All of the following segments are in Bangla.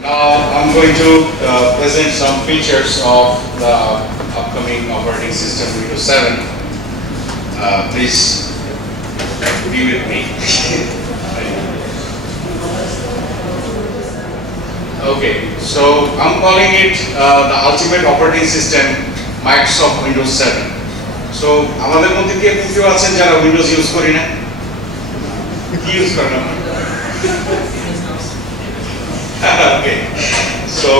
Now I'm going to present some features of the upcoming operating system Windows 7. Please be with me. Okay, so I'm calling it the ultimate operating system Microsoft Windows 7. So আমাদের মধ্যে কি কেউ আছেন যারা উইন্ডোজ ইউজ করি না? কি ইউজ করেন আপনারা? Okay, so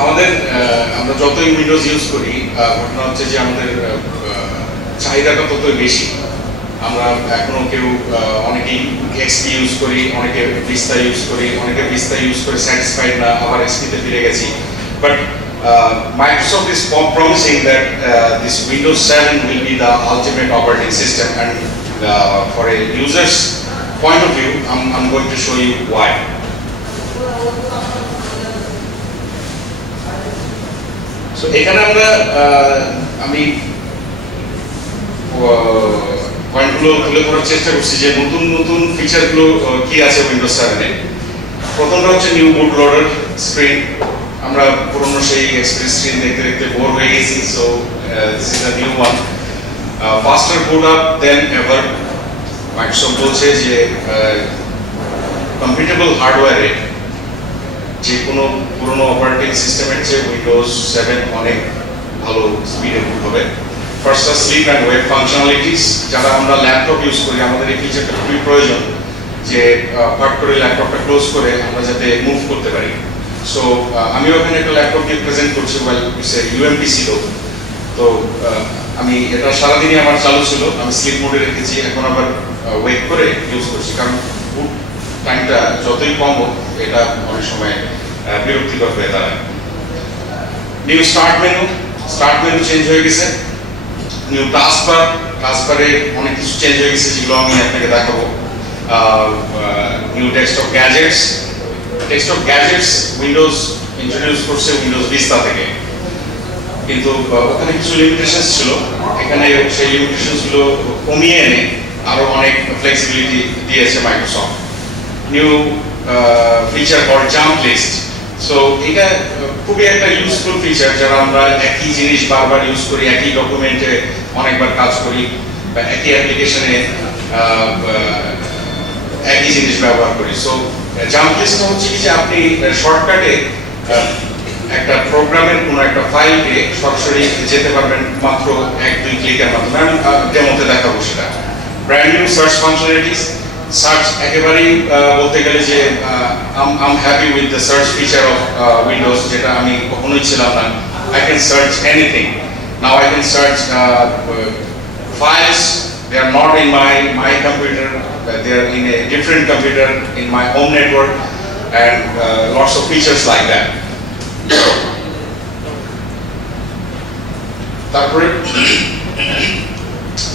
আমরা যতই উইন্ডোজ ইউজ করি ঘটনা হচ্ছে যে আমাদের চাহিদাটা ততই বেশি। আমরা এখনো কেউ অনেকেই এক্সপি ইউজ করি, অনেকে ভিস্তা ইউজ করি, অনেকে ভিস্তা ইউজ করে স্যাটিসফাইড না, আবার এক্সপিতে ফিরে গেছি। But Microsoft is promising that this Windows 7 will be the ultimate operating system, and for a user's point of view, I'm going to show you why. So এখানে আমি পয়েন্টগুলো তুলে ধরার চেষ্টা করছি যে নতুন নতুন ফিচারগুলো কি আছে উইন্ডোজ 7 এ। প্রথমটা হচ্ছে নিউ বুট লোডার স্ক্রিন। আমরা পুরনো সেই এক্সপ্রেস স্ক্রিন দেখতে দেখতে বোর হয়ে গেছি, so this is a new one. Faster boot up then ever. Microsoft বলছে যে কম্পিটেবল হার্ডওয়্যারে যে কোনো পুরনো অপারেটিং সিস্টেমের চেয়ে উইন্ডোজ 7 অনেক ভালো স্পিডে বুট হবে। First sleep and web functionalities, যারা আমরা ল্যাপটপ ইউজ করি আমাদের এই ফিচারটা খুবই প্রয়োজন যে ফট করে ল্যাপটপটা ক্লোজ করে আমরা যাতে মুভ করতে পারি। সো আমি ওখানে একটা ল্যাপটপ দিয়ে প্রেজেন্ট করছি, ওয়েল ইটস এ ইউএমপি ছিল। তো আমি এটা সারাদিনই আমার চালু ছিল, আমি স্লিপ মোডে রেখেছি, এখন আবার ওয়েক করে ইউজ করছি, কারণ বুট টাইমটা যতই কম হোক এটা অনেক সময় বিরক্তিকর হয়ে দাঁড়ায়। নিউ স্টার্ট মেনু চেঞ্জ হয়ে গেছে। নিউ টাস্কবারে অনেক কিছু চেঞ্জ হয়ে গেছে যেগুলো আমি আপনাকে দেখাবো। New desktop gadgets Windows introduce করছে উইন্ডোজ ভিস্তা থেকে, কিন্তু ওখানে কিছু লিমিটেশনস ছিল, এখানে সেই লিমিটেশনসগুলো কমিয়ে এনে আরো অনেক ফ্লেক্সিবিলিটি দিয়েছে Microsoft. New feature for jump list. So এটা খুবই একটা ইউজফুল ফিচার, যারা আমরা একই জিনিস বারবার ইউজ করি, একই ডকুমেন্টে অনেকবার কাজ করি বা একই অ্যাপ্লিকেশনে একই জিনিস ব্যবহার করি। সো জাম্প লিস্ট হচ্ছে কি যে আপনি শর্টকাটে একটা প্রোগ্রামের কোনো একটা ফাইলকে সরাসরি যেতে পারবেন মাত্র 1-2 ক্লিকের মাধ্যমে। আমি ডেমোতে দেখাবো সেটা। Brand new search functionalities. Search একেবারেই বলতে গেলে যে I am happy with the search feature of Windows, যেটা আমি কখনোই ছিলাম না। I can search anything now. I can search files. They are not in my computer, they are in a different computer in my home network, and lots of features like that. তারপরে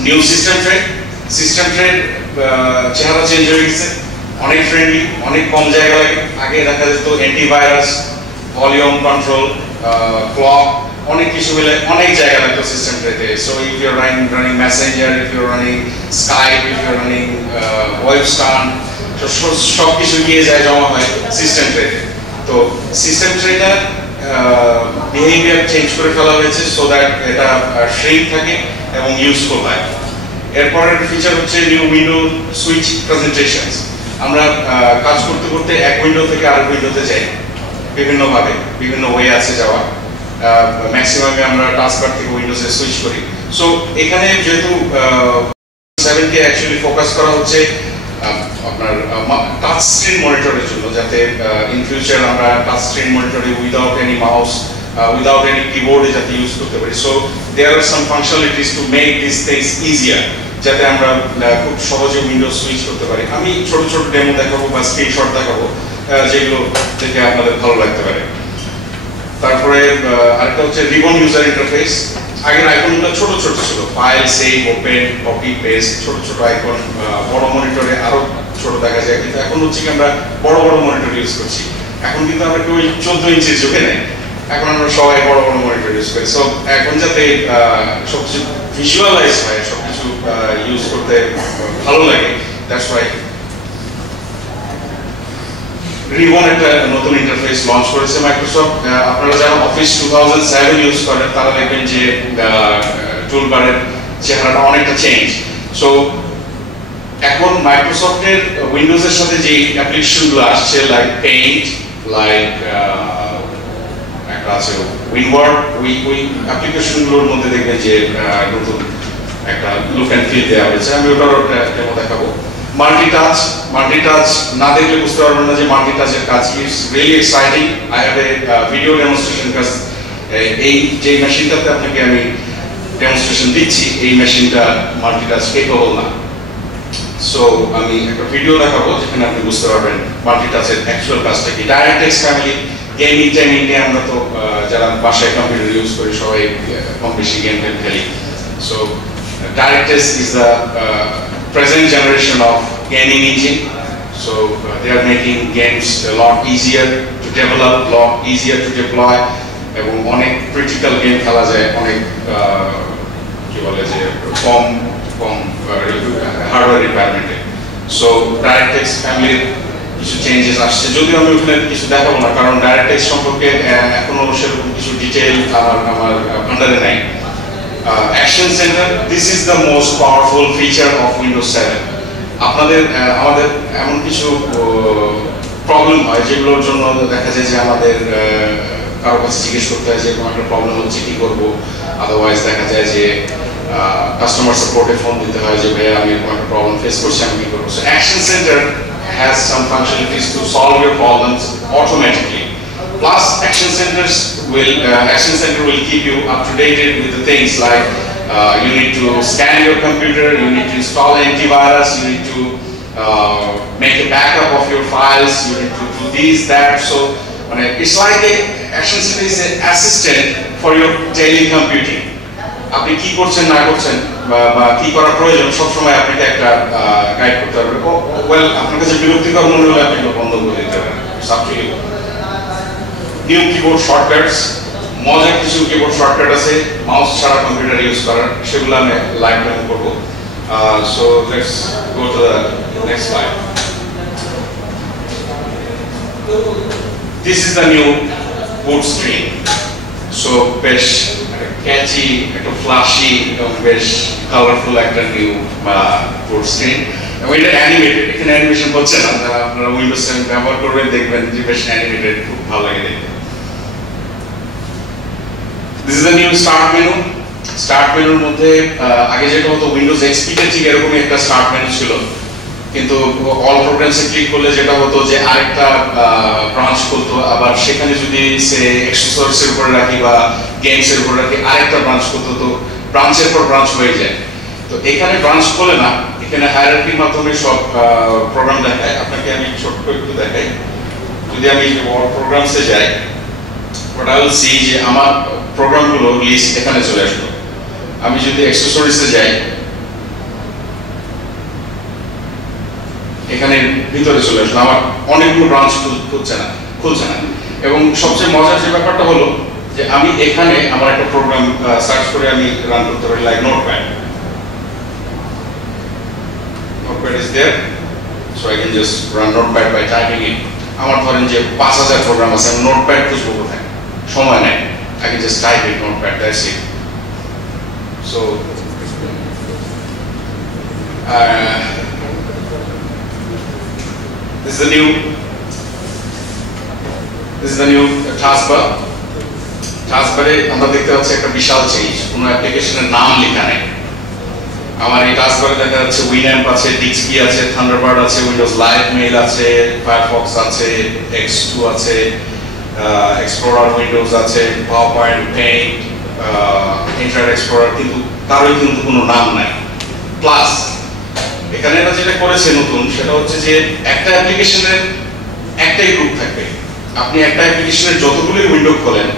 নিউ সিস্টেম ট্রেড চেহারা চেঞ্জ হয়ে গেছে, অনেক ফ্রেন্ডলি, অনেক কম জায়গা লাগে। আগে দেখা যেত অ্যান্টিভাইরাস, ভলিউম কন্ট্রোল, ক্লক, অনেক কিছু মিলে অনেক জায়গা লাগতো সিস্টেম ট্রেতে। So if you are running messenger, if you are running Skype, if you are running webstan, সব কিছু গিয়ে যায়, জমা হয় সিস্টেম ট্রেতে। তো সিস্টেম ট্রেটা বিহেভিয়ার চেঞ্জ করে ফেলা হয়েছে সো দ্যাট এটা শ্রিঙ্ক থাকে এবং ইউজফুল হয়। এরপরের ফিচার হচ্ছে নিউ উইন্ডো সুইচ প্রেজেন্টেশনস। আমরা কাজ করতে করতে এক উইন্ডো থেকে আরেক উইন্ডোতে যাই বিভিন্নভাবে, বিভিন্ন ওয়ে আছে যাওয়া। ম্যাক্সিমামে আমরা টাস্কবার থেকে উইন্ডোজে সুইচ করি। সো এখানে যেহেতু 7 কে অ্যাকচুয়ালি ফোকাস করা হচ্ছে আপনার টাচ স্ক্রিন মনিটরের জন্য, যাতে ইন ফিউচার আমরা টাচ স্ক্রিন মনিটরে without any mouse, without any keyboard যাতে ইউজ করতে পারি। So there are some functionalities to make these things easier, যাতে আমরা খুব সহজে উইন্ডোজ সুইচ করতে পারি। আমি ছোট ছোট ডেমো দেখাবো বা স্ক্রিনশট দেখাবো যেগুলো দেখে আপনাদের ভালো লাগতে পারে। তারপরে আরেকটা হচ্ছে রিবন ইউজার ইন্টারফেস। আগের আইকনগুলো ছোট ছোট ছিল, file, save, open, copy, paste, ছোট ছোট আইকন। বড় মনিটরে আরো ছোট দেখা যায়, কিন্তু এখন হচ্ছে কি আমরা বড় বড় মনিটর ইউজ করছি। এখন কিন্তু আমরা কেউ 14 ইঞ্চির যুগে নেই, এখন আমরা সবাই বড় বড় মনিটর ইউজ করি। সো এখন যাতে সবকিছু ভিজুয়ালাইজ হয়, সবকিছু ইউজ করতে ভালো লাগে, দ্যাটস ওয়াই রিবন একটা নতুন ইন্টারফেস লঞ্চ করেছে মাইক্রোসফট। আপনারা যারা অফিস 2007 ইউজ করেন তারা দেখবেন যে টুলবারের চেহারাটা অনেকটা চেঞ্জ। সো এখন মাইক্রোসফটের উইন্ডোজের সাথে যে অ্যাপ্লিকেশনগুলো আসছে লাইক পেইন্ট, লাইক একটা আছে উইনওয়ার্ড, ওই অ্যাপ্লিকেশনগুলোর মধ্যে দেখবেন যে নতুন একটা লুক অ্যান্ড ফিল দেওয়া হয়েছে। আমি ওটারও ডেমো দেখাবো। মাল্টিটাচ না দেখলে বুঝতে পারবেন না যে মাল্টিটাচের কাজ is really exciting. I have a video demonstration, কাজ এই যে মেশিনটাতে আপনাকে আমি ডেমনস্ট্রেশন দিচ্ছি এই মেশিনটা মাল্টিটাচ কেপেবল না। সো আমি একটা ভিডিও দেখাবো যেখানে আপনি বুঝতে পারবেন মাল্টিটাচের অ্যাকচুয়াল কাজটা কি। ডাইরেক্টএক্স ফ্যামিলি গেমিং টাইমিংয়ে আমরা তো যারা বাসায় কম্পিউটার ইউজ করি সবাই কম বেশি গেম খেলি। So DirectX is the present generation of gaming engine. So they are making games a lot easier to develop, lot easier to deploy, এবং অনেক ক্রিটিক্যাল গেম খেলা যায় অনেক কি বলে যে কম হার্ডওয়্যার রিকোয়ারমেন্টে। সো DirectX ফ্যামিলির কিছু চেঞ্জেস আসছে, যদিও আমি ওখানে কিছু দেখাবো না কারণ DirectX সম্পর্কে এখনো সেরকম কিছু ডিটেইল আমার ভান্ডারে নাই। Action Center, this is the most powerful feature of Windows 7. আমাদের এমন কিছু প্রবলেম হয় যেগুলোর জন্য দেখা যায় যে আমাদের কারো কাছে জিজ্ঞেস করতে হয় যে কোনো একটা প্রবলেম হচ্ছে কি করবো, আদারওয়াইজ দেখা যায় যে কাস্টমার সাপোর্টে ফোন দিতে হয় যে ভাই আমি এরকম একটা প্রবলেম ফেস করছি, আমি কি করবো। So Action Center has some functionalities to solve your problems automatically. Plus, Action Center will keep you up to date with the things like you need to scan your computer, you need to install antivirus, you need to make a backup of your files, you need to do this, that. So it's like Action Center is an assistant for your daily computing. আপনি কি করছেন না করছেন বা কি করা প্রয়োজন সবসময় আপনাকে একটা গাইড করতে পারবে। ওয়েল আপনার কাছে বিরক্তিকর মনে হলে আপনি বন্ধ করে দিতে পারেন। নিউ কিবোর্ড শর্টকাটস, মজার কিছু কিবোর্ড শর্টকাট আছে মাউস ছাড়া কম্পিউটার ইউজ করার, সেগুলো আমি লাইভ ডেমো করব। So let's go to the next slide. This is the new boot screen. So বেশ ক্যাচি, একটু ফ্ল্যাশি এবং বেশ কালারফুল একটা নিউ বুট স্ক্রিন, এবং এটা অ্যানিমেটেড, এখানে অ্যানিমেশন হচ্ছে না, আপনারা উইন্ডোজ 7 ব্যবহার করবেন দেখবেন যে বেশ অ্যানিমেটেড, খুব ভালো লাগে দেখতে। This is the new start menu. Start মেনুর মধ্যে আগে যেটা হতো উইন্ডোজ এক্সপি তে ঠিক এরকমই একটা স্টার্ট মেনু ছিল, কিন্তু অল প্রোগ্রামসে ক্লিক করলে যেটা হতো যে আরেকটা ব্রাঞ্চ খুলতো, আবার সেখানে যদি সে এক্সেসরিজের উপরে রাখি বা গেমসের উপরে রাখি আরেকটা ব্রাঞ্চ খুলতো, তো ব্রাঞ্চের পর ব্রাঞ্চ হয়ে যায়। তো এখানে ব্রাঞ্চ খোলে না, এখানে হায়ারার্কির মাধ্যমে সব প্রোগ্রাম দেখায়। আপনাকে আমি ছোট্ট একটু দেখাই, যদি আমি প্রোগ্রামসে যাই what I will see যে আমার প্রোগ্রামগুলো লিস্ট এখানে চলে আসলো। আমি যদি অ্যাক্সেসরিজে যাই এখানে ভিতরে চলে আসলো, আমার অনেকগুলো ব্রাঞ্চ খুলছে না। এবং সবচেয়ে মজার যে ব্যাপারটা হলো যে আমি এখানে আমার একটা প্রোগ্রাম সার্চ করে আমি রান করতে পারি, like notepad is there, so I can just run notepad by typing in. আমার ধরেন যে 5000 প্রোগ্রাম আছে, আমি নোটপ্যাড খুঁজবো কোথায়, সময় নেই, I can just type in notepad, that's it. So this is the new taskbar. টাস্কবারে আমরা দেখতে পাচ্ছি একটা বিশাল চেঞ্জ, কোনো অ্যাপ্লিকেশনের নাম লেখা নেই। আমার এই টাস্কবারে দেখা যাচ্ছে উইন্যাম্প আছে, ডিক্সপি আছে, থান্ডারবার্ড আছে, উইন্ডোজ লাইভ মেইল আছে, ফায়ারফক্স আছে, X2 আছে, এক্সপ্লোরার উইন্ডোজ আছে, পাওয়ারপয়েন্ট, পেইন্ট, ইন্টারনেট এক্সপ্লোরার, কিন্তু তারই কিন্তু কোনো নাম নাই। প্লাস এখানে এরা যেটা করেছে নতুন সেটা হচ্ছে যে একটা অ্যাপ্লিকেশনের একটাই গ্রুপ থাকবে। আপনি একটা অ্যাপ্লিকেশনের যতগুলোই উইন্ডো খোলেন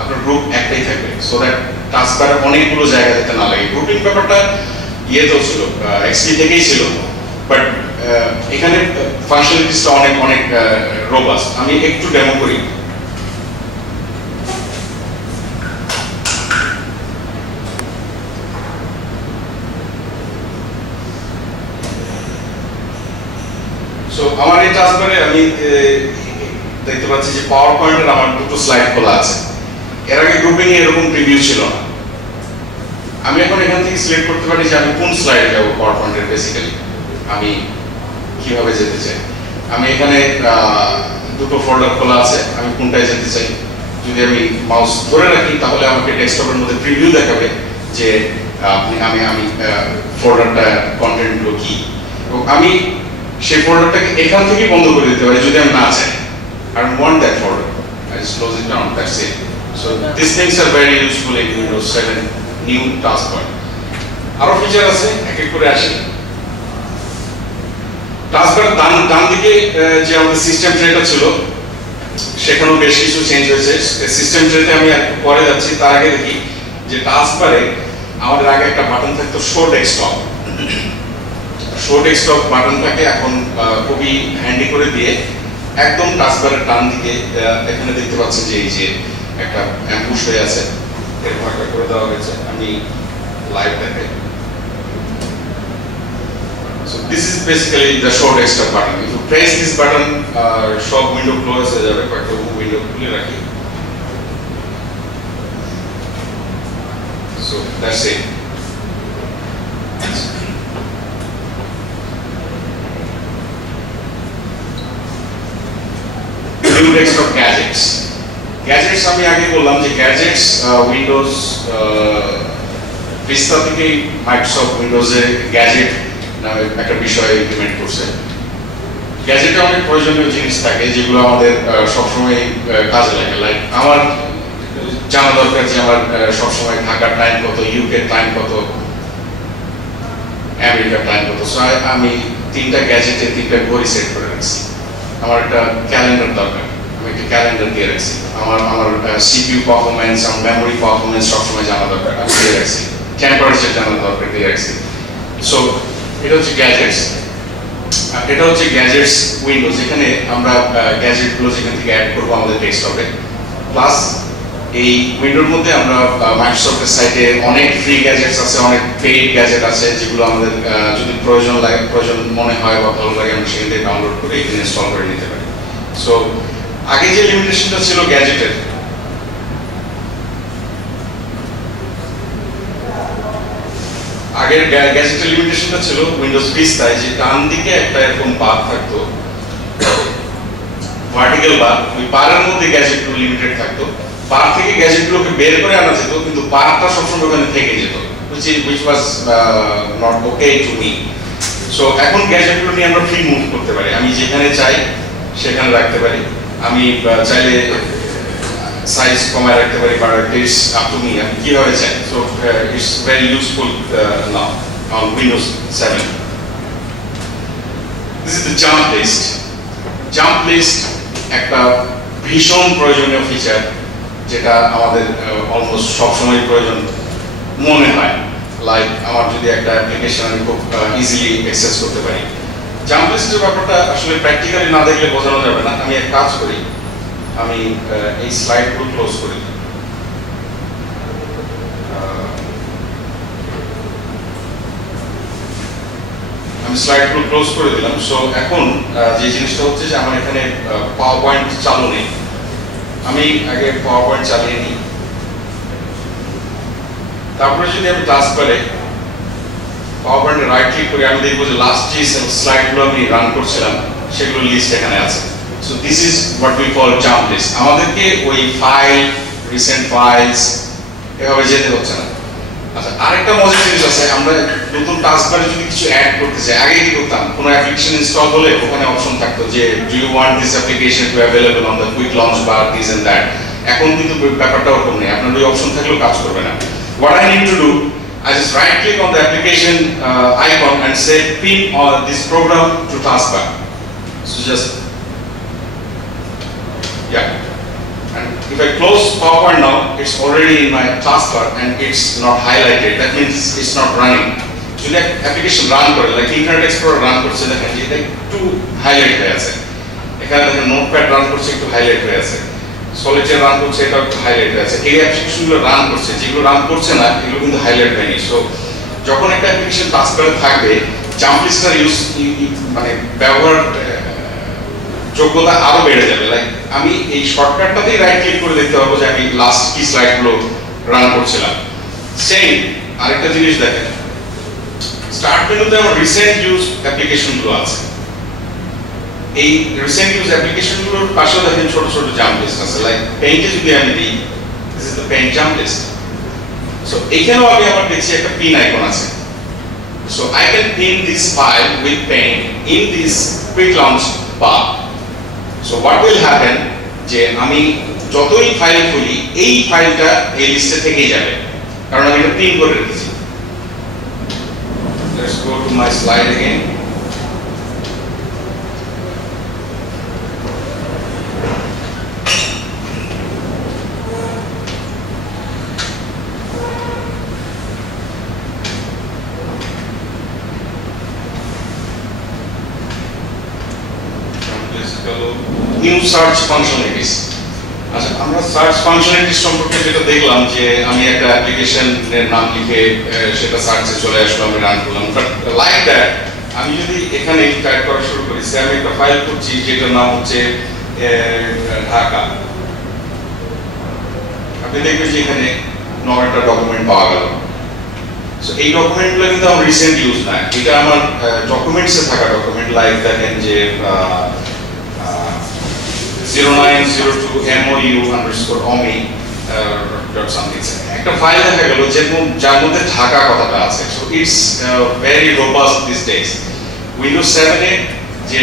আপনার গ্রুপ একটাই থাকবে, সো দ্যাট টাস্কবারে অনেকগুলো জায়গা যেতে না লাগে। গ্রুপিং ব্যাপারটা ইয়েতেও ছিল, এক্সপি থেকেই ছিল, বাট এখানে ফাংশনালিটিসটা অনেক রোবাস্ট। আমি একটু ডেমো করি। সো আমার এই টাস্কবারে আমি দেখতে পাচ্ছি যে পাওয়ার পয়েন্টের আমার দুটো স্লাইড খোলা আছে। এর আগে গ্রুপিং এ এরকম প্রিভিউ ছিল না। আমি এখন এখান থেকে সিলেক্ট করতে পারি যে আমি কোন স্লাইডে যাব পাওয়ার পয়েন্টের, বেসিক্যালি আমি কিভাবে যেতে চাই। আমি এখানে দুটো ফোল্ডার খোলা আছে, আমি কোনটায় যেতে চাই। যদি আমি মাউস ধরে রাখি তাহলে আমাকে ডেস্কটপের মধ্যে প্রিভিউ দেখাবে যে আমি ফোল্ডারটা কন্টেন্টগুলো কি, এবং আমি সেই ফোল্ডারটাকে এখান থেকে বন্ধ করে দিতে পারি যদি আমি না চাই। I don't want that folder. I just close it down. That's it. So these things are very useful in Windows 7 new taskbar. আরো ফিচার আছে, এক এক করে আসি। টাস্কবার ডান দিকে যে আমাদের সিস্টেম ট্রেটা ছিল সেখানেও বেশ কিছু চেঞ্জ হয়েছে। সিস্টেম ট্রেতে আমি পরে যাচ্ছি, তার আগে দেখি যে টাস্কবারে আমাদের আগে একটা বাটন থাকতো শো ডেস্কটপ। শো ডেস্কটপ বাটনটাকে এখন খুবই হ্যান্ডি করে দিয়ে একদম টাস্কবারের ডান দিকে এখানে দেখতে পাচ্ছেন যে এই যে একটা অ্যাম্বুশ হয়ে আছে, এরকম একটা করে দেওয়া হয়েছে। আমি লাইভ দেখাই। So this is basically the show desktop button. If you press this button, সব উইন্ডো ক্লোজ হয়ে যাবে। কয়েকটা উইন্ডো খুলে রাখি। So that's it. New desktop gadgets. Gadgets আমি আগে বললাম যে গ্যাজেটস উইন্ডোজ ভিস্তা থেকে মাইক্রোসফট উইন্ডোজে গ্যাজেট নামে একটা বিষয় ইমপ্লিমেন্ট করছে। গ্যাজেটে অনেক প্রয়োজনীয় জিনিস থাকে যেগুলো আমাদের সবসময় কাজে লাগে। লাইক আমার জানা দরকার যে আমার সবসময় ঢাকার টাইম কত, ইউকে টাইম কত, আমেরিকার টাইম কত। সো আমি তিনটা গ্যাজেটে তিনটা ঘড়ি সেট করে রাখছি। আমার একটা ক্যালেন্ডার দরকার, আমি একটা ক্যালেন্ডার দিয়ে রাখছি। আমার সিপিইউ পারফরম্যান্স, আমার মেমোরি পারফরম্যান্স সবসময় জানা দরকার, আমি দিয়ে রাখছি। টেম্পারেচার জানা দরকার, দিয়ে রাখছি। সো এটা হচ্ছে গ্যাজেটস। এটা হচ্ছে গ্যাজেটস উইন্ডো, যেখানে আমরা গ্যাজেটগুলো যেখান থেকে অ্যাড করবো আমাদের ডেস্কটপে। প্লাস এই উইন্ডোর মধ্যে আমরা মাইক্রোসফটের সাইটে অনেক ফ্রি গ্যাজেটস আছে, অনেক পেইড গ্যাজেট আছে, যেগুলো আমাদের যদি প্রয়োজন মনে হয় বা ভালো লাগে আমরা সেখান থেকে ডাউনলোড করে এখানে ইনস্টল করে নিতে পারি। সো আগে যে লিমিটেশনটা ছিল গ্যাজেটের, আগের গ্যাজেটের লিমিটেশনটা ছিল উইন্ডোজ ভিস্তায় যে ডান দিকে একটা এরকম বার থাকতো, ভার্টিক্যাল বার। ওই বারের মধ্যে গ্যাজেটগুলো লিমিটেড থাকতো। বার থেকে গ্যাজেটগুলোকে বের করে আনা যেত, কিন্তু বারটা সবসময় ওখানে থেকে যেত, which was not okay to me. So এখন গ্যাজেটগুলো নিয়ে আমরা ফ্রি মুভ করতে পারি। আমি যেখানে চাই সেখানে রাখতে পারি। আমি চাইলে সাইজ কমায় রাখতে পারি, but it's up to me, আমি কিভাবে চাই। So it's very useful now on Windows 7. This is the jump list. Jump list একটা ভীষণ প্রয়োজনীয় ফিচার, যেটা আমাদের অলমোস্ট সবসময় প্রয়োজন মনে হয়। লাইক আমার যদি একটা অ্যাপ্লিকেশন আমি খুব ইজিলি অ্যাক্সেস করতে পারি। জাম্প লিস্টের ব্যাপারটা আসলে প্র্যাকটিক্যালি না দেখলে বোঝানো যাবে না। আমি এক কাজ করি, আমি এই স্লাইডগুলো ক্লোজ করি। আমি স্লাইডগুলো ক্লোজ করে দিলাম। সো এখন যে জিনিসটা হচ্ছে যে আমার এখানে পাওয়ার পয়েন্ট চালু নেই। আমি আগে পাওয়ার পয়েন্ট চালিয়ে নিই, তারপরে যদি আমি টাস্কবারে পাওয়ার পয়েন্টে রাইট ক্লিক করি, আমি দেখবো যে লাস্ট যে স্লাইডগুলো আমি রান করছিলাম সেগুলো লিস্ট এখানে আছে। So this is what we call jump list. আমাদেরকে ওই ফাইল, রিসেন্ট ফাইলস এভাবে যেতে হচ্ছে না। আচ্ছা, আরেকটা মজার জিনিস আছে, আমরা নতুন টাস্কবারে যদি কিছু অ্যাড করতে চাই, আগে কি করতাম, কোনো অ্যাপ্লিকেশন ইনস্টল হলে ওখানে অপশন থাকতো যে do you want this application to available on the quick launch bar, this and that. এখন কিন্তু ব্যাপারটা ওরকম নেই, আপনার ওই অপশন থাকলেও কাজ করবে না। What I need to do, I just right click on the application icon and say pin or this program to taskbar. So just and if I close PowerPoint now, it's already in my taskbar and it's not highlighted. That means it's not running. যদি অ্যাপ্লিকেশন রান করে, লাইক ইন্টারনেট এক্সপ্লোরার রান করছে, দেখেন যে এটা একটু হাইলাইট হয়ে আছে। এখানে দেখেন নোটপ্যাড রান করছে, একটু হাইলাইট হয়ে আছে। সলিটার রান করছে, এটা একটু হাইলাইট হয়ে আছে। এই অ্যাপ্লিকেশনগুলো রান করছে, যেগুলো রান করছে না এগুলো কিন্তু হাইলাইট হয়নি। সো যখন একটা অ্যাপ্লিকেশন টাস্কবারে থাকবে, জাম্প লিস্টটার মানে ব্যবহার যোগ্যতা আরো বেড়ে যাবে। লাইক আমি এই শর্টকাটটাতেই রাইট ক্লিক করে দেখতে পারবো যে আমি লাস্ট কি স্লাইডগুলো রান করছিলাম। সেম আরেকটা জিনিস দেখেন, স্টার্ট মেনুতে আমার রিসেন্ট ইউজ অ্যাপ্লিকেশনগুলো আছে। এই রিসেন্ট ইউজ অ্যাপ্লিকেশনগুলোর পাশেও দেখেন ছোট ছোট জাম্প লিস্ট আছে। লাইক পেইন্টে যদি আমি দিই, this is the paint jump list. So এখানেও আমি আবার দেখছি একটা পিন আইকন আছে। So I can pin this file with paint in this quick launch bar. So what will happen, যে আমি যতই ফাইল খুলি এই ফাইলটা এই লিস্টে থেকেই যাবে, কারণ আমি এটা পিন করে রেখেছি। Let's go to my slide again. New search functionalities. আচ্ছা, আমরা সার্চ ফাংশনালিটিস সম্পর্কে যেটা দেখলাম যে আমি একটা অ্যাপ্লিকেশনের নাম লিখে সেটা সার্চে চলে আসলো, আমি রান করলাম। বাট লাইক দ্যাট আমি যদি এখানে টাইপ করা শুরু করি, আমি একটা ফাইল করছি যেটার নাম হচ্ছে ঢাকা, আপনি দেখবেন যে এখানে 9টা ডকুমেন্ট পাওয়া গেল। সো এই ডকুমেন্টগুলো কিন্তু আমার রিসেন্ট ইউজ না, এটা আমার ডকুমেন্টসে থাকা ডকুমেন্ট। লাইক দেখেন যে 0902 MOU_OMI something, একটা ফাইল দেখা গেল যার মধ্যে ঢাকা কথাটা আছে। So it's very robust this days. Windows 7 এ যে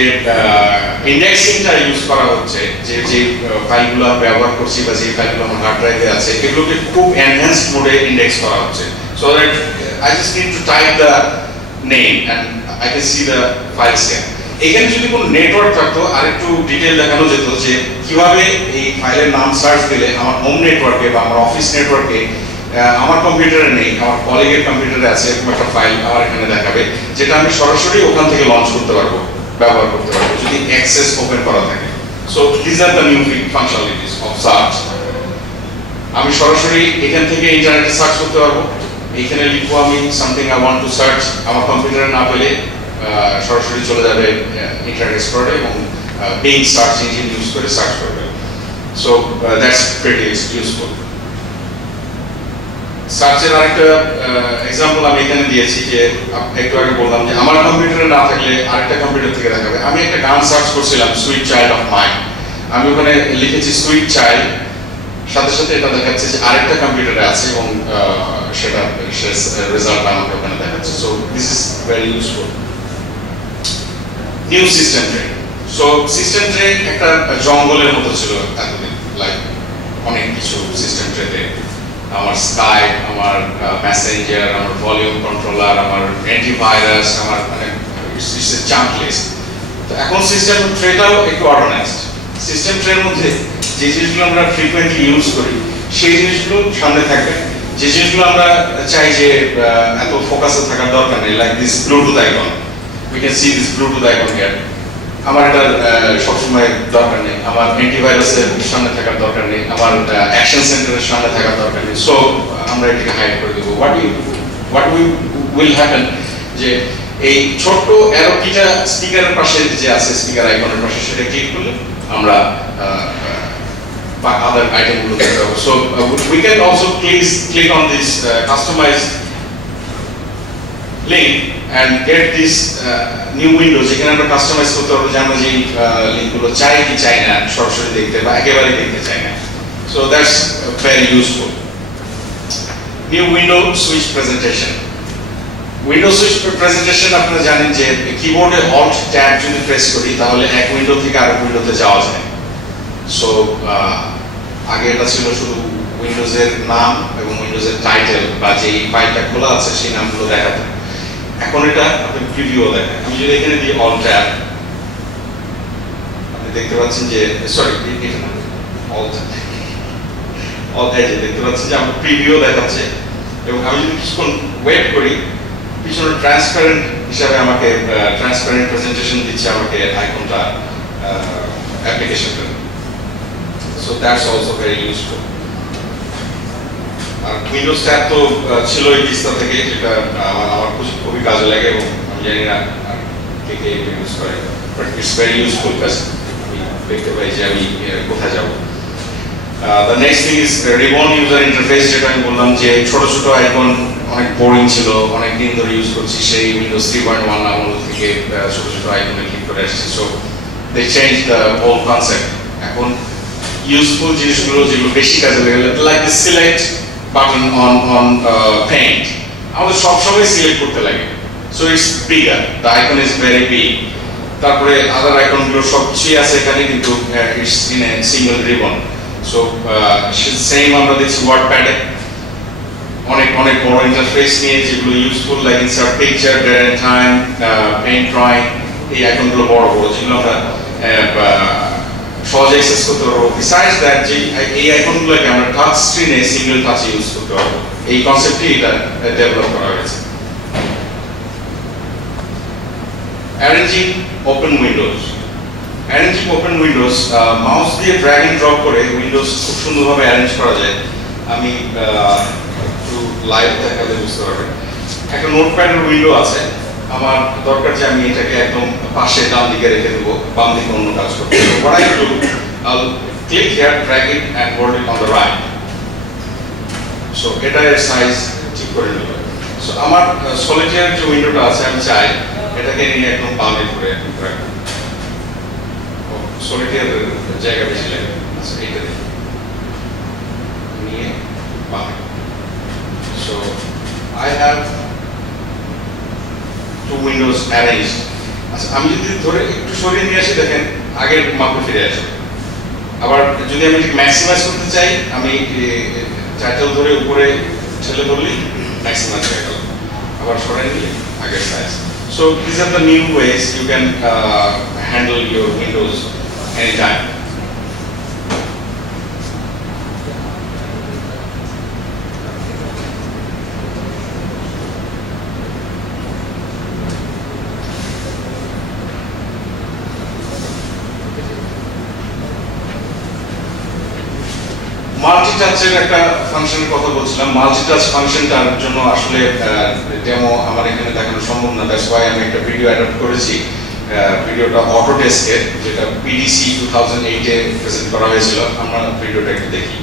ইন্ডেক্সিংটা ইউজ করা হচ্ছে, যে যে ফাইলগুলো আমি ব্যবহার করছি বা যে ফাইলগুলো আমার হার্ড ড্রাইভে আছে, এগুলোকে খুব এনহ্যান্সড মোডে ইন্ডেক্স করা হচ্ছে। So that I just need to type the name and I can see the files here. এখানে যদি কোনো নেটওয়ার্ক থাকতো আরেকটু ডিটেইল দেখানো যেত যে কিভাবে এই ফাইলের নাম সার্চ দিলে আমার হোম নেটওয়ার্কে বা আমার অফিস নেটওয়ার্কে, আমার কম্পিউটারে নেই, আমার কলিগের কম্পিউটারে আছে এরকম একটা ফাইল আমার এখানে দেখাবে, যেটা আমি সরাসরি ওখান থেকে লঞ্চ করতে পারবো, ব্যবহার করতে পারবো যদি অ্যাক্সেস ওপেন করা থাকে। So this are the new functionalities of search. আমি সরাসরি এখান থেকে ইন্টারনেটে সার্চ করতে পারবো। এইখানে লিখবো আমি something I want to search, আমার কম্পিউটারে না পেলে সরাসরি চলে যাবে ইন্টারনেট এক্সপ্লোরারে এবং বিং সার্চ ইঞ্জিন ইউজ করে সার্চ করবে। So that's pretty useful. সার্চের আরেকটা এক্সাম্পল আমি এখানে দিয়েছি, যে একটু আগে বললাম যে আমার কম্পিউটারে না থাকলে আরেকটা কম্পিউটার থেকে দেখাবে। আমি একটা গান সার্চ করছিলাম, সুইট চাইল্ড অফ মাইন্ড, আমি ওখানে লিখেছি সুইট চাইল্ড, সাথে সাথে এটা দেখাচ্ছে যে আরেকটা কম্পিউটারে আছে এবং সেটা রেজাল্ট আমাকে ওখানে দেখাচ্ছে। So this is very useful. New system tray. So system tray একটা জঙ্গলের মতো ছিল এতদিন, লাইক অনেক কিছু সিস্টেম ট্রেতে, আমার স্কাইপ, আমার মেসেঞ্জার, আমার ভলিউম কন্ট্রোলার, আমার অ্যান্টিভাইরাস, আমার মানে জাঙ্ক লিস্ট। তো এখন সিস্টেম ট্রেটাও একটু অর্গানাইজড। সিস্টেম ট্রের মধ্যে যে জিনিসগুলো আমরা ফ্রিকোয়েন্টলি ইউজ করি সেই জিনিসগুলো সামনে থাকবে, যে জিনিসগুলো আমরা চাই যে এত ফোকাসে থাকার দরকার নেই, like this Bluetooth icon, we can see this Bluetooth icon here, আমার এটা সবসময় দরকার নেই, আমার অ্যান্টিভাইরাসের সামনে থাকার দরকার নেই, আমার অ্যাকশন সেন্টারের সামনে থাকার দরকার নেই। সো আমরা এটাকে হাইড করে দেবো। হোয়াট উইল হ্যাপেন, যে এই ছোট্ট অ্যারো কিটা স্পিকারের পাশে যে আছে, স্পিকার আইকনের পাশে, সেটা ক্লিক করলে আমরা other itemগুলো দেখতে পাবো। So we can also click on this customize link and get this new window, যেখানে আমরা কাস্টমাইজ করতে পারবো যে আমরা যে লিঙ্কগুলো চাই কি চাই না সরাসরি দেখতে বা একেবারে দেখতে চাই না। So that's very useful. New window switch presentation. Window switch presentation আপনারা জানেন যে কিবোর্ডে অল্ট ট্যাব যদি প্রেস করি তাহলে এক উইন্ডো থেকে আরেক উইন্ডোতে যাওয়া যায়। সো আগে এটা ছিল শুধু উইন্ডোজের নাম এবং উইন্ডোজের টাইটেল বা যেই ফাইলটা খোলা আছে সেই নামগুলো দেখাতে। এখন এটা আপনি প্রিভিউ দেখেন, আমি যদি এখানে দিই অল ট্যাব, আপনি দেখতে পাচ্ছেন যে সরি এটা না অল ট্যাব দেখতে পাচ্ছেন যে আমার প্রিভিউ দেখাচ্ছে এবং আমি যদি কিছুক্ষণ ওয়েট করি পিছনে ট্রান্সপারেন্ট হিসাবে আমাকে ট্রান্সপারেন্ট প্রেজেন্টেশন দিচ্ছে আমাকে আইকনটা অ্যাপ্লিকেশনটা। So that's also very useful. আর উইন্ডোজ ট্যাব তো ছিল এই বিস্তা থেকে, যেটা আমার খুবই কাজে লাগে এবং আমি জানি না কে কে ইউজ করে, বাট ইটস ভেরি ইউজফুল কাজ আমি দেখতে পাই যে আমি কোথায় যাব। The next thing is ribbon user interface, যেটা আমি বললাম যে ছোট ছোট আইকন অনেক বোরিং ছিল, অনেক দিন ধরে ইউজ করছি, সেই উইন্ডোজ 3.1 আমল থেকে ছোট ছোট আইকনে ক্লিক করে আসছি। So they changed the whole concept. এখন ইউজফুল জিনিসগুলো যেগুলো বেশি কাজে লাগে, like the select button on paint, আমাদের সবসময় সিলেক্ট করতে লাগে। So it's bigger, the icon is very big. তারপরে আদার আইকনগুলো সবচেয়ে আছে এখানে, কিন্তু it's in a single ribbon. So same আমরা দেখছি ওয়ার্ডপ্যাডে অনেক অনেক বড় ইন্টারফেস নিয়ে, যেগুলো useful, like insert picture, date and time, paint drawing, এই আইকনগুলো বড় বড়, যেগুলো আমরা সহজে অ্যাক্সেস করতে পারবো। বিসাইডস দ্যাট, যে এই আইকনগুলোকে আমরা টাচ স্ক্রিনে সিঙ্গেল টাচে ইউজ করতে পারবো, এই কনসেপ্টটি এটা ডেভেলপ করা হয়েছে। Arranging open Windows, arranging open Windows, mouse দিয়ে ড্র্যাগ এন্ড ড্রপ করে উইন্ডোজ খুব সুন্দরভাবে অ্যারেঞ্জ করা যায়। আমি একটু লাইভ দেখালে বুঝতে পারবেন। একটা নোটপ্যাডের উইন্ডো আছে, আমার দরকার যে আমি এটাকে একদম পাশে ডান দিকে রেখে দেবো, বাম দিকে অন্য কাজ করতে। What I do, I'll click here, drag it and hold it on the right. So এটা এর সাইজ ঠিক করে নিব। সো আমার সলিটার যে উইন্ডোটা আছে, আমি চাই এটাকে নিয়ে একদম বামে করে রাখবো। সলিটার জায়গা বেশি লাগে, আচ্ছা এইটা নিয়ে বামে। So I have two windows arranged. আচ্ছা আমি যদি ধরে একটু সরিয়ে নিয়ে আসি, দেখেন আগের মাপে ফিরে আসে। আবার যদি আমি ম্যাক্সিমাইজ করতে চাই, আমি টাইটেল ধরে উপরে ঠেলে ধরলেই ম্যাক্সিমাইজ হয়ে গেল, আবার সরাই নিলে আগের size. So these are the new ways you can handle your windows anytime. মাল্টিটাচের একটা ফাংশনের কথা বলছিলাম। মাল্টিটাচ ফাংশনটার জন্য আসলে ডেমো আমার এখানে দেখানো সম্ভব না, দ্যাটস ওয়াই আমি একটা ভিডিও অ্যাডাপ্ট করেছি। ভিডিওটা অটোডেস্কের, যেটা পিডিসি 2008 এ প্রেজেন্ট করা হয়েছিল। আমরা ভিডিওটা একটু দেখি।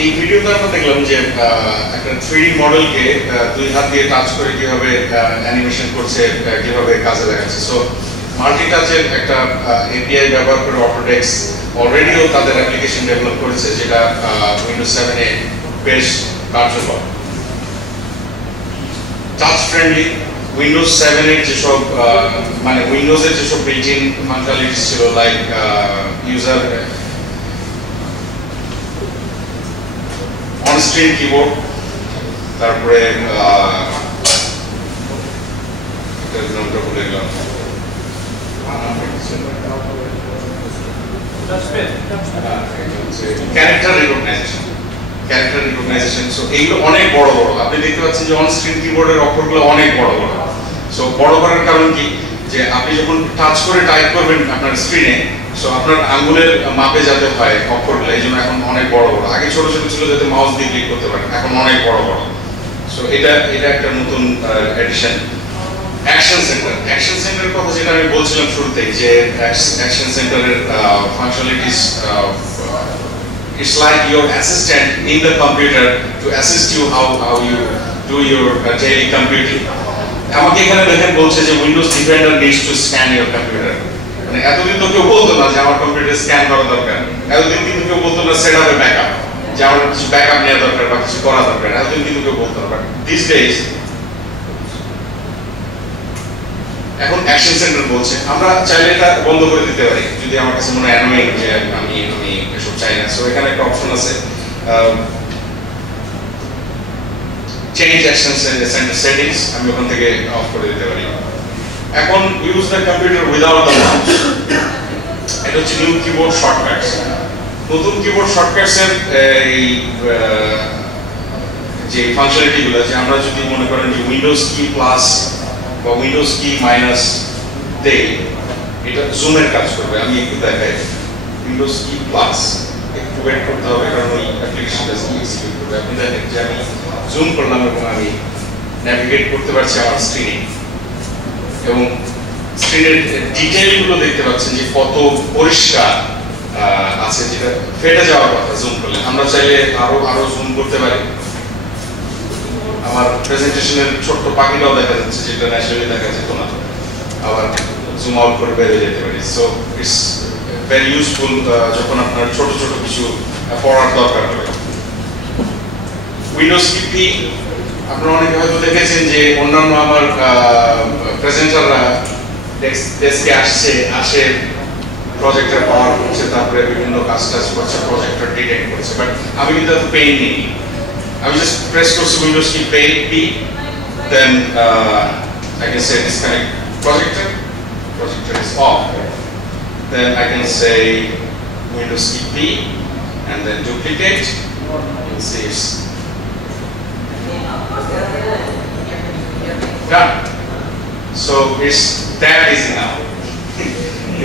এই ভিডিওতে আমরা দেখলাম যে একটা 3D মডেলকে দুই হাত দিয়ে টাচ করে কিভাবে অ্যানিমেশন করছে, কিভাবে কাজে লাগাচ্ছে। সো মাল্টিটাচের একটা এপিআই ব্যবহার করে অটোডেস্ক অলরেডিও তাদের অ্যাপ্লিকেশন ডেভেলপ করেছে, যেটা উইন্ডোজ 7 এ বেশ কার্যকর। টাচ ফ্রেন্ডলি, উইন্ডোজ 7 এর যেসব মানে উইন্ডোজের যেসব বিল্ট ইন ফাংশনালিটিস ছিল like user on screen keyboard, তারপরে নামটা ভুলে গেলাম, ক্যারেক্টার রিকগনাইজেশন। সো এইগুলো অনেক বড় বড়, আপনি দেখতে পাচ্ছেন যে অন স্ক্রিন কিবোর্ডের অক্ষরগুলো অনেক বড় বড়। সো বড় করার কারণ কি, যে আপনি যখন টাচ করে টাইপ করবেন আপনার স্ক্রিনে, সো আপনার আঙ্গুলের মাপে যাতে হয় অক্ষরগুলো, এই জন্য এখন অনেক বড় বড়। আগে ছোট ছোট ছিল যাতে মাউস দিয়ে ক্লিক করতে পারেন, এখন অনেক বড় বড়। সো এটা একটা নতুন এডিশন। অ্যাকশন সেন্টারের কথা যেটা আমি বলছিলাম শুরুতেই, যে অ্যাকশন সেন্টারের functionalities, it's like your assistant in the computer to assist you how you do your daily computing. আমাকে এখানে দেখেন বলছে যে Windows defender needs to scan your computer। মানে এতদিন তো কেউ বলতো না যে আমার কম্পিউটার স্ক্যান করা দরকার, এতদিন কিন্তু কেউ বলতো না সেট আপ এ ব্যাকআপ, যে আমার কিছু ব্যাকআপ নেওয়া দরকার বা কিছু করা দরকার, এতদিন কিন্তু কেউ বলতো না। বাট দিস ডেজ এখন অ্যাকশন সেন্টার বলছে। আমরা চাইলে এটা বন্ধ করে দিতে পারি যদি আমার কাছে মনে হয় অ্যানোয়িং যে আমি এসব চাই না। সো এখানে একটা অপশন আছে, চেঞ্জ অ্যাকশন সেন্টার সেটিংস, আমি ওখান থেকে অফ করে দিতে পারি। এখন use the computer without the mouse, এটা হচ্ছে নিউ কিবোর্ড শর্টকাটস। নতুন কিবোর্ড শর্টকাটস এর এই যে ফাংশনালিটি গুলো, যে আমরা যদি মনে করেন যে উইন্ডোজ কি প্লাস বা উইন্ডোজ কি মাইনাস দেই, এটা জুমের কাজ করবে। আমি একটু দেখাই, উইন্ডোজ কি প্লাস, একটু ওয়েট করতে হবে কারণ ওই অ্যাপ্লিকেশনটা এক্সিকিউট করবে। আপনি দেখেন যে আমি জুম করলাম এবং আমি ন্যাভিগেট করতে পারছি আমার স্ক্রিনে, এবং স্ক্রিনের ডিটেইলগুলো দেখতে পাচ্ছেন যে কত পরিষ্কার আছে, যেটা ফেটে যাওয়ার কথা জুম করলে। আমরা চাইলে আরো জুম করতে পারি। আমার প্রেজেন্টেশনের ছোট্ট পাখিটাও দেখা যাচ্ছে, যেটা ন্যাচারালি দেখা যেত না, আবার জুম আউট করে বেরিয়ে যেতে পারি। সো ইটস ভেরি ইউজফুল যখন আপনার ছোট ছোট কিছু পড়ার দরকার হবে। উইন্ডোজ কি, আপনারা অনেকে হয়তো দেখেছেন যে অন্যান্য আমার প্রেজেন্টাররা ডেস্কে আসে প্রজেক্টর পাওয়ার করছে, তারপরে বিভিন্ন কাজ করছে, প্রজেক্টর ডিটেক্ট করছে। বাট আমি কিন্তু এত পেইন নিই, আমি জাস্ট প্রেস করছি উইন্ডোজ কি P, then I can say disconnect projector is off, then I can say Windows key P and then duplicate. You'll see it's done. So it's that easy now.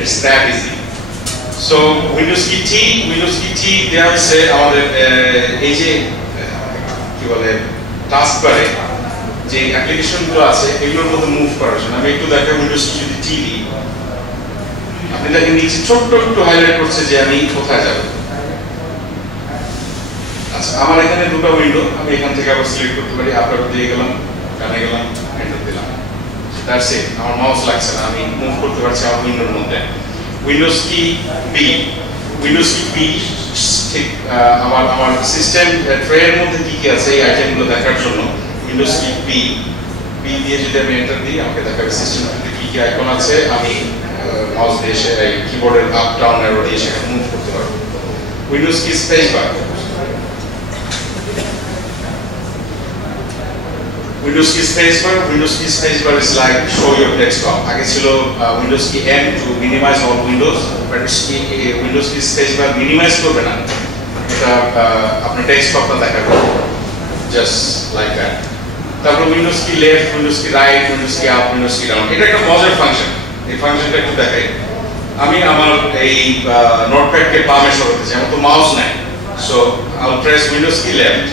It's that easy. So Windows key T there is আমাদের এই যে কি বলে টাস্ক বারে যে অ্যাপ্লিকেশনগুলো আছে এগুলোর মধ্যে মুভ করার জন্য আমি একটু দেখাই। উইন্ডোজ কি যদি টি দিই, আপনি দেখেন নিচে ছোট্ট একটু হাইলাইট করছে যে আমি কোথায় যাব। আচ্ছা, আমার এখানে দুটো উইন্ডো, আমি এখান থেকে আবার সিলেক্ট করতে পারি, আপলোড দিয়ে গেলাম, ডানে গেলাম, এন্টার দিলাম, দ্যাটস ইট। আমার মাউস লাগছে না, আমি মুভ করতে পারছি আমার উইন্ডোর মধ্যে। উইন্ডোজ কি বি, ঠিক আমার সিস্টেম ট্রের মধ্যে কি কি আছে এই আইটেমগুলো দেখার জন্য উইন্ডোজ কি বি দিয়ে যদি আমি এন্টার দিই, আমাকে দেখাবে সিস্টেমের মধ্যে কি কি আইকন আছে। আমি মাউস দিয়ে এসে এই কিবোর্ডের আপ ডাউন অ্যারো দিয়ে সেখানে মুভ করতে পারবো। উইন্ডোজ কি space bar, Windows key spacebar is like show your desktop. আগে ছিল Windows key M to minimize all windows, but Windows key spacebar minimize করবে না, এটা আপনার ডেস্কটপটা দেখাবে just like that. তারপর Windows key left, Windows key right, Windows key up, Windows key down, এটা একটা মজার ফাংশন। এই ফাংশনটা একটু দেখাই। আমি আমার এই নোটপ্যাডকে বামে সরাতে চাই, আমার তো মাউস নাই, so I will press Windows key left।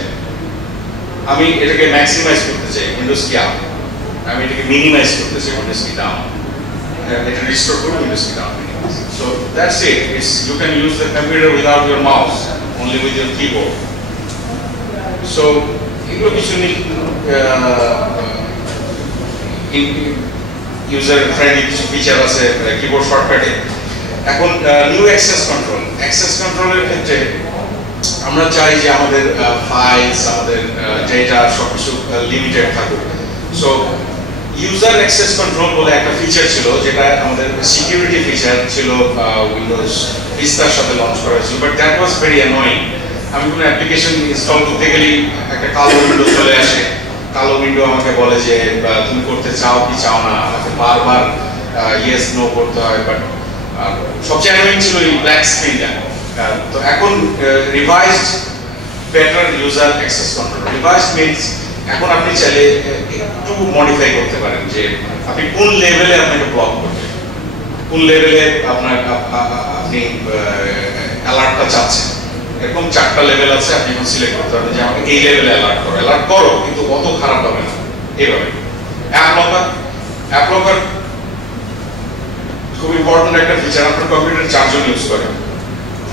আমি এটাকে ম্যাক্সিমাইজ করতে চাই উইন্ডোজ কি আপ, আমি এটাকে মিনিমাইজ করতে চাই উইন্ডোজ কি ডাউন, এটা রিস্টোর করব Windows key down. So that's it, it's you can use the computer without your mouse, only with your keyboard. সো এগুলো কিছু ইউজার ফ্রেন্ডলি কিছু ফিচার আছে কিবোর্ড শর্টকাটে। এখন নিউ অ্যাক্সেস কন্ট্রোলের ক্ষেত্রে আমরা চাই যে আমাদের ফাইলস, আমাদের ডেটা সবকিছু লিমিটেড থাকুক। সো ইউজার অ্যাক্সেস কন্ট্রোল বলে একটা ফিচার ছিল, যেটা আমাদের সিকিউরিটি ফিচার ছিল, উইন্ডোজ ভিস্তার সাথে লঞ্চ করা হয়েছিল, but that was very annoying. আমি কোনো অ্যাপ্লিকেশন ইনস্টল করতে গেলেই একটা কালো উইন্ডো চলে আসে, কালো উইন্ডো আমাকে বলে যে তুমি করতে চাও কি চাও না, আমাকে বারবার ইয়েস নো করতে হয়। বাট সবচেয়ে অ্যানোয়িং ছিল এই ব্ল্যাক স্ক্রিনটা। তো এখন revised better user access control. Revised means এখন আপনি চাইলে একটু মডিফাই করতে পারেন যে আপনি কোন লেভেলে আপনাকে ব্লক করবেন, কোন লেভেলে আপনি অ্যালার্টটা চাচ্ছেন। এরকম 4টা লেভেল আছে, আপনি এখন সিলেক্ট করতে পারবেন যে আমাকে এই লেভেলে অ্যালার্ট করো কিন্তু অত খারাপ হবে না। এইভাবে অ্যাপ লকার খুব ইম্পর্টেন্ট একটা ফিচার। আপনার কম্পিউটার 4 জন ইউজ করে,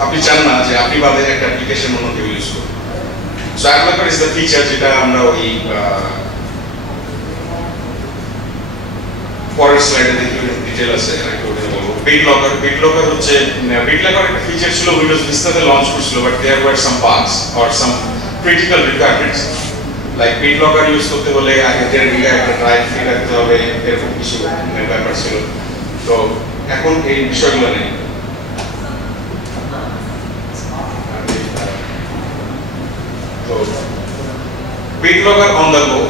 আপনি চান না যে আপনি বাদে একটা অ্যাপ্লিকেশন অন্য কেউ ইউজ করবে। So app locker is the feature, যেটা আমরা ওই পরের স্লাইডে দেখি, ডিটেইল আছে। BitLocker হচ্ছে BitLocker একটা ফিচার ছিল, উইন্ডোজ ভিস্তাতে লঞ্চ করছিল, but there were some bugs or some critical requirements. Like BitLocker use করতে হলে আগে 1.5 গিগা একটা ড্রাইভ ফ্রি রাখতে হবে, এরকম কিছু ব্যাপার ছিল। তো এখন এই বিষয়গুলো নেই। তো BitLocker অন দ্য গো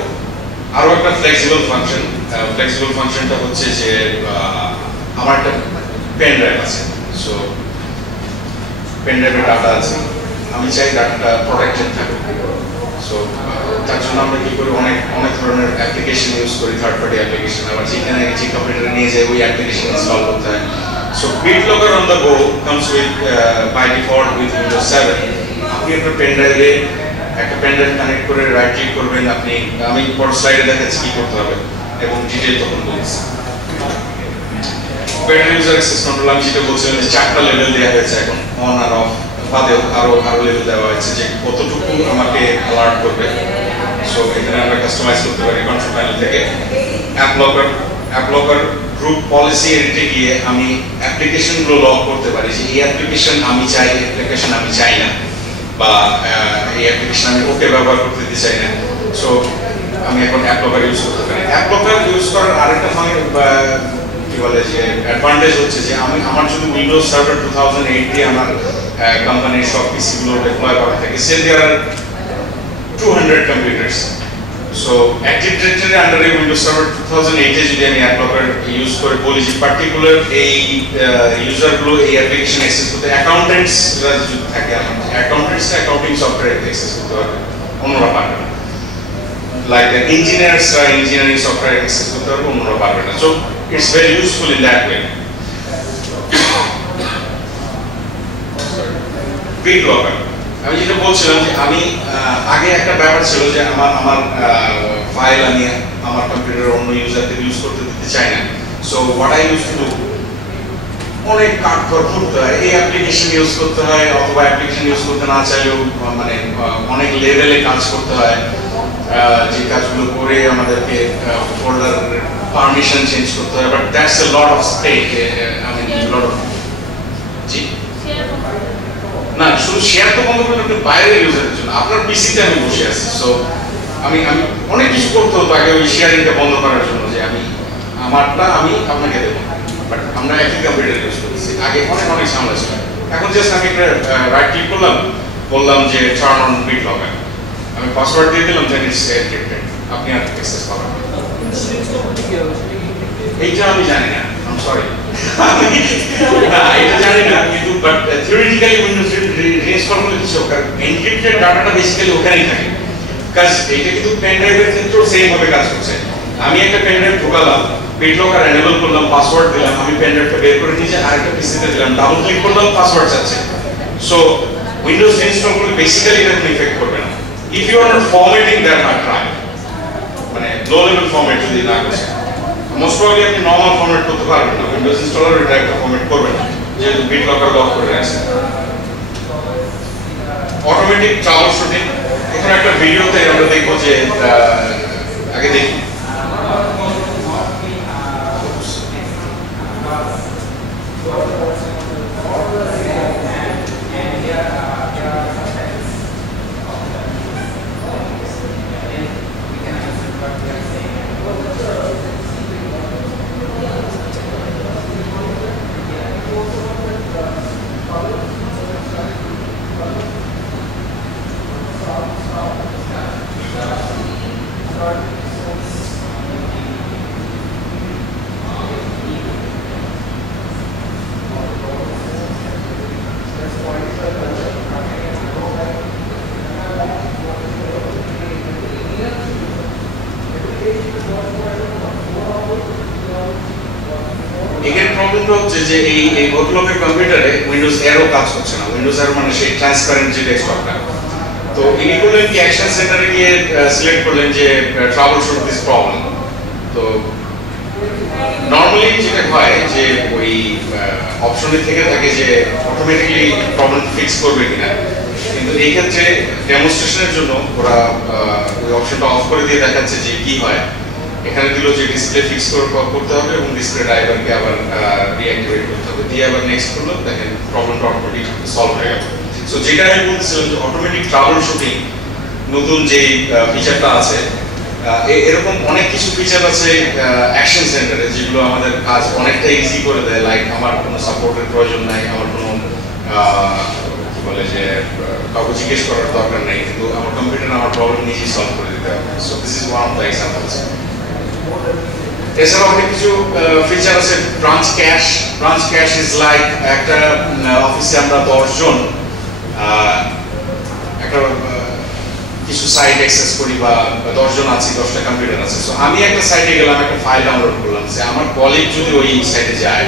আরো একটা ফ্লেক্সিবল ফাংশনটা হচ্ছে যে আমার একটা পেন ড্রাইভ আছে, সো পেন ড্রাইভে ডাটা আছে, আমি চাই ডাটাটা প্রোটেক্টেড থাকুক। সো তার জন্য আমরা কি করি, অনেক ধরনের অ্যাপ্লিকেশন ইউজ করি, থার্ড পার্টি অ্যাপ্লিকেশন, আবার যেখানে যে কম্পিউটারে নিয়ে যাই ওই অ্যাপ্লিকেশন ইনস্টল করতে হয়। So BitLocker on the go comes with by default with Windows 7। আপনি আপনার পেন ড্রাইভে একটা পেন ড্রাইভ কানেক্ট করে রাইট ক্লিক করবেন, আমি পরের স্লাইডে দেখাচ্ছি কি করতে হবে এবং ডিটেইল তখন বলছি। বেটার ইউজার অ্যাক্সেস কন্ট্রোল আমি যেটা বলছিলাম যে 4টা লেভেল দেওয়া হয়েছে, এখন অন আর অফ বাদেও আরো লেভেল দেওয়া হয়েছে যে কতটুকু আমাকে অ্যালার্ট করবে। সো এখানে আমরা কাস্টমাইজ করতে পারি কন্ট্রোল প্যানেল থেকে। অ্যাপ লকার গ্রুপ পলিসি এডিটে গিয়ে আমি অ্যাপ্লিকেশনগুলো লক করতে পারি যে এই অ্যাপ্লিকেশন আমি চাই, অ্যাপ্লিকেশন আমি চাই না, বা এই অ্যাপ্লিকেশন আমি ওকে ব্যবহার করতে দিতে চাই না। সো আমি এখন অ্যাপ লকার ইউজ করতে পারি। অ্যাপ লকার ইউজ করার আরেকটা কি বলে যে অ্যাডভান্টেজ হচ্ছে যে আমার যদি উইন্ডোজ সার্ভার 2008 দিয়ে আমার কোম্পানির সব পিসি গুলো ডিপ্লয় করা থাকে, সে দেয়ার আর 200 কম্পিউটার্স। সো অ্যাক্টিভ ডিরেক্টরি আন্ডারে উইন্ডোজ সার্ভার 2008 এ যদি আমি অ্যাপ লকার ইউজ করে বলি যে পার্টিকুলার এই ইউজারগুলো এই অ্যাপ্লিকেশন অ্যাক্সেস করতে, অ্যাকাউন্টেন্টসরা যদি থাকে, অ্যাকাউন্টেন্টসরা অ্যাকাউন্টিং সফটওয়্যার অ্যাক্সেস করতে পারবে, অন্যরা পারবে না। লাইক ইঞ্জিনিয়ার্সরা ইঞ্জিনিয়ারিং সফটওয়্যার অ্যাক্সেস করতে পারবে, অন্যরা পারবে না। So it's very useful in that way. BitLocker আমি যেটা বলছিলাম যে আমি আগে একটা ব্যাপার ছিল যে আমার ফাইল আমি আমার কম্পিউটার অন্য ইউজারদের ইউজ করতে দিতে চাই না। So what I use to do, অনেক কাঠখড় করতে হয়, এই অ্যাপ্লিকেশন ইউজ করতে হয়, অথবা অ্যাপ্লিকেশন ইউজ করতে না চাইলেও মানে অনেক লেভেলে কাজ করতে হয়, যে কাজগুলো করে আমাদেরকে ফোল্ডার পারমিশন চেঞ্জ করতে হয়। But that's a lot of stake, I mean lot of জি না, শুধু শেয়ার তো বন্ধ করতে, আপনি বাইরের ইউজারের জন্য আপনার পিসিতে আমি বসে আছি। সো আমি অনেক কিছু করতে হতো আগে ওই শেয়ারিংটা বন্ধ করার জন্য, যে আমারটা আমি আপনাকে দেবো, বাট আমরা একই কম্পিউটার ইউজ করছি। আগে অনেক ঝামেলা ছিল। এখন জাস্ট আমি একটা রাইট ক্লিক করলাম, বললাম যে টার্ন অন BitLocker, আমি পাসওয়ার্ড দিয়ে দিলাম, দেন ইটস এনক্রিপ্টেড, আপনি আর অ্যাক্সেস পাবেন। এইটা আমি জানি না, আই এম সরি, না এটা জানি না, কিন্তু বাট থিওরিটিক্যালি উইন্ডোজ রিইনস্টল করলে কিছু কারণ এনক্রিপ্টেড ডাটাটা বেসিক্যালি ওখানেই থাকে। কাজ এইটা কিন্তু পেন ড্রাইভের ক্ষেত্রেও সেম ভাবে কাজ করছে। আমি একটা পেন ড্রাইভ ঢোকালাম, BitLocker এনেবল করলাম, পাসওয়ার্ড দিলাম, আমি পেন ড্রাইভটা বের করে নিয়ে আরেকটা পিসিতে দিলাম, ডাবল ক্লিক করলাম, পাসওয়ার্ড যাচ্ছে। সো উইন্ডোজ রিইনস্টল করলে বেসিক্যালি এটা কোনো ইফেক্ট করবে না, if you are not formatting that hard drive, মানে লো লেভেল ফরম্যাট যদি না করছে। মোস্ট প্রবাবলি আপনি নরমাল ফরম্যাট করতে পারবেন না, উইন্ডোজ ইনস্টলার এটা একটা ফরম্যাট করবে না, যেহেতু BitLocker লক করে রাখছে। অটোমেটিক ট্রাবল শুটিং, এখানে একটা ভিডিওতে আমরা দেখবো যে আগে দেখি এখানে প্রবলেমটা হচ্ছে যে এই ভদ্রলোকের কম্পিউটারে উইন্ডোজ এরও কাজ করছে না। উইন্ডোজ এরো মানে সেই ট্রান্সপারেন্ট যে ডেস্কটপটা। তো ইনি করলেন কি অ্যাকশন সেন্টারে গিয়ে সিলেক্ট করলেন যে ট্রাবল শুট দিস প্রবলেম। তো নর্মালি যেটা হয় যে ওই অপশনে থেকে থাকে যে অটোমেটিক্যালি প্রবলেম ফিক্স করবে কিনা, কিন্তু এই ক্ষেত্রে ডেমনস্ট্রেশনের জন্য ওরা ওই অপশনটা অফ করে দিয়ে দেখাচ্ছে যে কি হয়। এখানে দিল যে ডিসপ্লে ফিক্স করতে হবে এবং ডিসপ্লে ড্রাইভারকে আবার রিঅ্যাক্টিভেট করতে হবে, দিয়ে আবার নেক্সট করলো, দেখেন প্রবলেমটা অটোমেটিক সলভ হয়ে গেল। সো যেটা আমি বলছিলাম যে অটোমেটিক ট্রাবল শুটিং নতুন যে ফিচারটা আছে, এরকম অনেক কিছু ফিচার আছে অ্যাকশন সেন্টারে যেগুলো আমাদের কাজ অনেকটা ইজি করে দেয়। লাইক আমার কোনো সাপোর্টের প্রয়োজন নাই, আমার কোনো কি বলে যে কাউকে জিজ্ঞেস করার দরকার নেই, কিন্তু আমার কম্পিউটার আমার প্রবলেম নিজেই সলভ করে দিতে হবে। So this is one of the examples. এছাড়াও অনেক কিছু ফিচার আছে branch cash. Branch cash is like একটা অফিসে আমরা 10 জন একটা কিছু সাইট অ্যাক্সেস করি বা 10 জন আছি, 10টা কম্পিউটার আছে। সো আমি একটা সাইটে গেলাম, একটা ফাইল ডাউনলোড করলাম, যে আমার কলিগ যদি ওই সাইটে যায়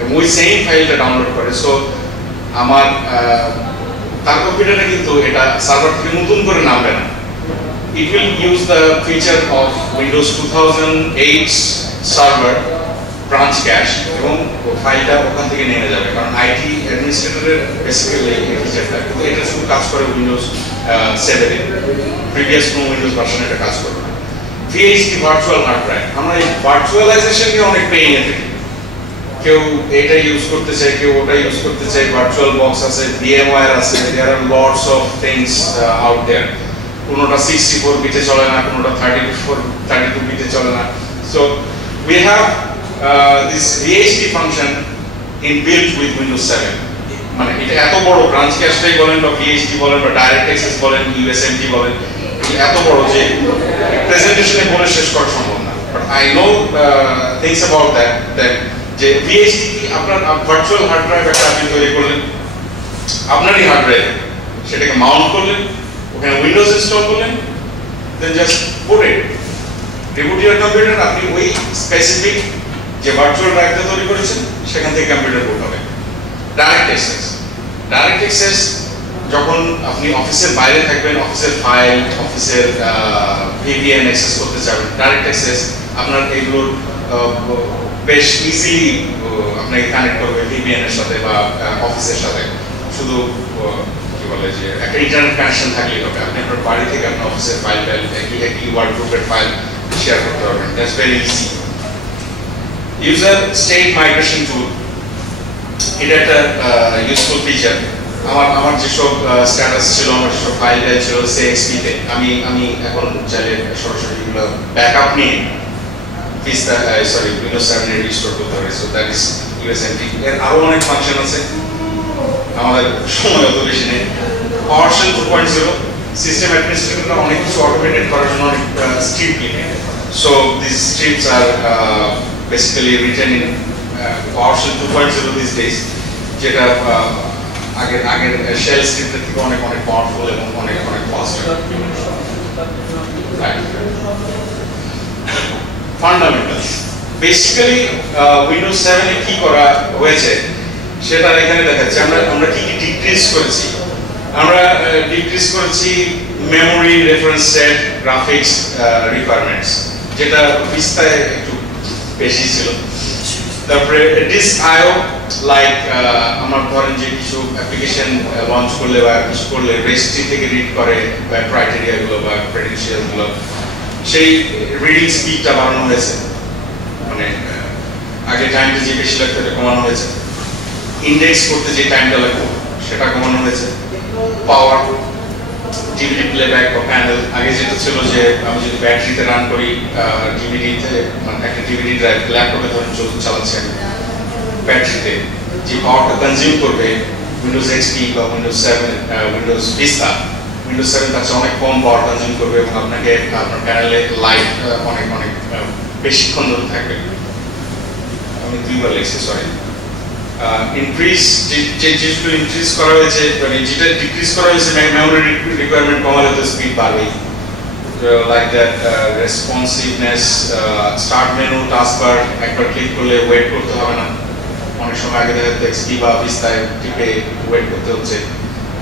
এবং ওই সেম ফাইলটা ডাউনলোড করে, সো আমার তার কম্পিউটারে কিন্তু এটা সার্ভার থেকে নতুন করে নামবে না। It will use the feature of Windows 2008 server branch cache এবং ফাইলটা ওখান থেকে নেমে যাবে, কারণ আইটি অ্যাডমিনিস্ট্রেটরের বেসিক্যালি এই ফিচারটা, কিন্তু এটা শুধু কাজ করে উইন্ডোজ 7 এ, প্রিভিয়াস কোনো উইন্ডোজ ভার্সনে এটা কাজ করবে না। VHD ভার্চুয়াল হার্ড ড্রাইভ, আমরা এই ভার্চুয়ালাইজেশনকে অনেক পেইন এ থাকি। কেউ এটা ইউজ করতে চায়, কেউ ওটা ইউজ করতে চায়, ভার্চুয়াল বক্স আছে, VMware আছে, there are lots of things out there. কোনোটা 64 বিটে চলে না, কোনোটা 32 বিটে চলে না। So we have this VHD function inbuilt with Windows 7. মানে এটা এত বড়, ব্রাঞ্চ ক্যাশটাই বলেন বা VHD বলেন বা ডাইরেক্ট অ্যাক্সেস বলেন, USMT বলেন, এত বড় যে প্রেজেন্টেশনে বলে শেষ করা সম্ভব না। But I know things about that যে VHD কি আপনার ভার্চুয়াল হার্ড ড্রাইভ একটা আপনি তৈরি করলেন, আপনারই হার্ড ড্রাইভ, সেটাকে মাউন্ট করলেন, ওখানে উইন্ডোজ ইনস্টল করলেন, then just put it, reboot your computer, আপনি ওই স্পেসিফিক যে ভার্চুয়াল ড্রাইভটা তৈরি করেছেন সেখান থেকে কম্পিউটার বুট হবে। ডাইরেক্ট অ্যাক্সেস যখন আপনি অফিসের বাইরে থাকবেন, অফিসের ফাইল, অফিসের VPN অ্যাক্সেস করতে যাবেন, ডাইরেক্ট অ্যাক্সেস আপনার এগুলোর বেশ ইজিলি আপনাকে কানেক্ট করবে VPN এর সাথে বা অফিসের সাথে। শুধু কি বলে যে একটা ইন্টারনেট কানেকশন থাকলেই হবে, আপনি আপনার বাড়ি থেকে আপনার অফিসের ফাইল একই ওয়ার্ড গ্রুপের ফাইল শেয়ার করতে পারবেন। That's very easy. User state migration tool, এটা একটা ইউজফুল ফিচার। আমার যেসব স্ট্যাটাস ছিল, আমার যেসব ফাইল ছিল CXP তে, আমি এখন চাইলে সরাসরি এগুলো ব্যাকআপ নিয়ে উইন্ডোজ 7 এ রিস্টোর করতে পারি। So that is USMT। এর আরো অনেক ফাংশন আছে, আমাদের সময় অত বেশি নেই। PowerShell 2.0, সিস্টেম অ্যাডমিনিস্ট্রেটররা অনেক কিছু অটোমেটেড করার জন্য অনেক স্ক্রিপ্ট লিখে। So this scripts are basically written in PowerShell 2.0 this days, যেটা আগের শেল স্ক্রিপ্টের থেকে অনেক পাওয়ারফুল এবং অনেক ফাস্ট। ফান্ডামেন্টালস, বেসিক্যালি উইন্ডোজ 7 এ কি করা হয়েছে সেটা এখানে দেখাচ্ছি। আমরা কি ডিক্রিজ করেছি। আমরা ডিক্রিজ করেছি memory, reference set, graphics requirements, যেটা বিস্তায় একটু বেশি ছিল। তারপরে ডিস্ক আইও, লাইক আমার ধরেন যে কিছু অ্যাপ্লিকেশন লঞ্চ করলে বা কিছু করলে রেজিস্ট্রি থেকে রিড করে বা ক্রাইটেরিয়াগুলো বা ক্রেডেনশিয়ালগুলো, সেই রিডিং স্পিডটা বাড়ানো হয়েছে, মানে আগে টাইমটা যে বেশি লাগতো এটা কমানো হয়েছে। ইন্ডেক্স করতে যে টাইমটা লাগতো সেটা কমানো হয়েছে। পাওয়ার, ডিভিডি প্লেব্যাক বা প্যানেল, আগে যেটা ছিল যে আমি যদি ব্যাটারিতে রান করি ডিভিডিতে, মানে একটা ডিভিডি ড্রাইভ ল্যাপটপে ধরেন চালাচ্ছি আমি, ব্যাটারিতে যে পাওয়ারটা কনজিউম করবে উইন্ডোজ এক্সপি বা উইন্ডোজ 7 তার চেয়ে অনেক কম পাওয়ার কনজিউম করবে এবং আপনাকে আপনার প্যানেলে লাইট অনেক বেশিক্ষণ ধরে থাকবে। আমি দুইবার লিখছি, সরি। ইনক্রিজ, যেগুলো ইনক্রিজ করা হয়েছে, মানে যেটা ডিক্রিজ করা হয়েছে, মেমোরি রিকোয়ারমেন্ট কমালে তো স্পিড বাড়বেই। like that responsiveness, start menu, taskbar, একবার ক্লিক করলে ওয়েট করতে হবে না। অনেক সময় আগে দেখা যেত XP বা Vista টিপে ওয়েট করতে হচ্ছে,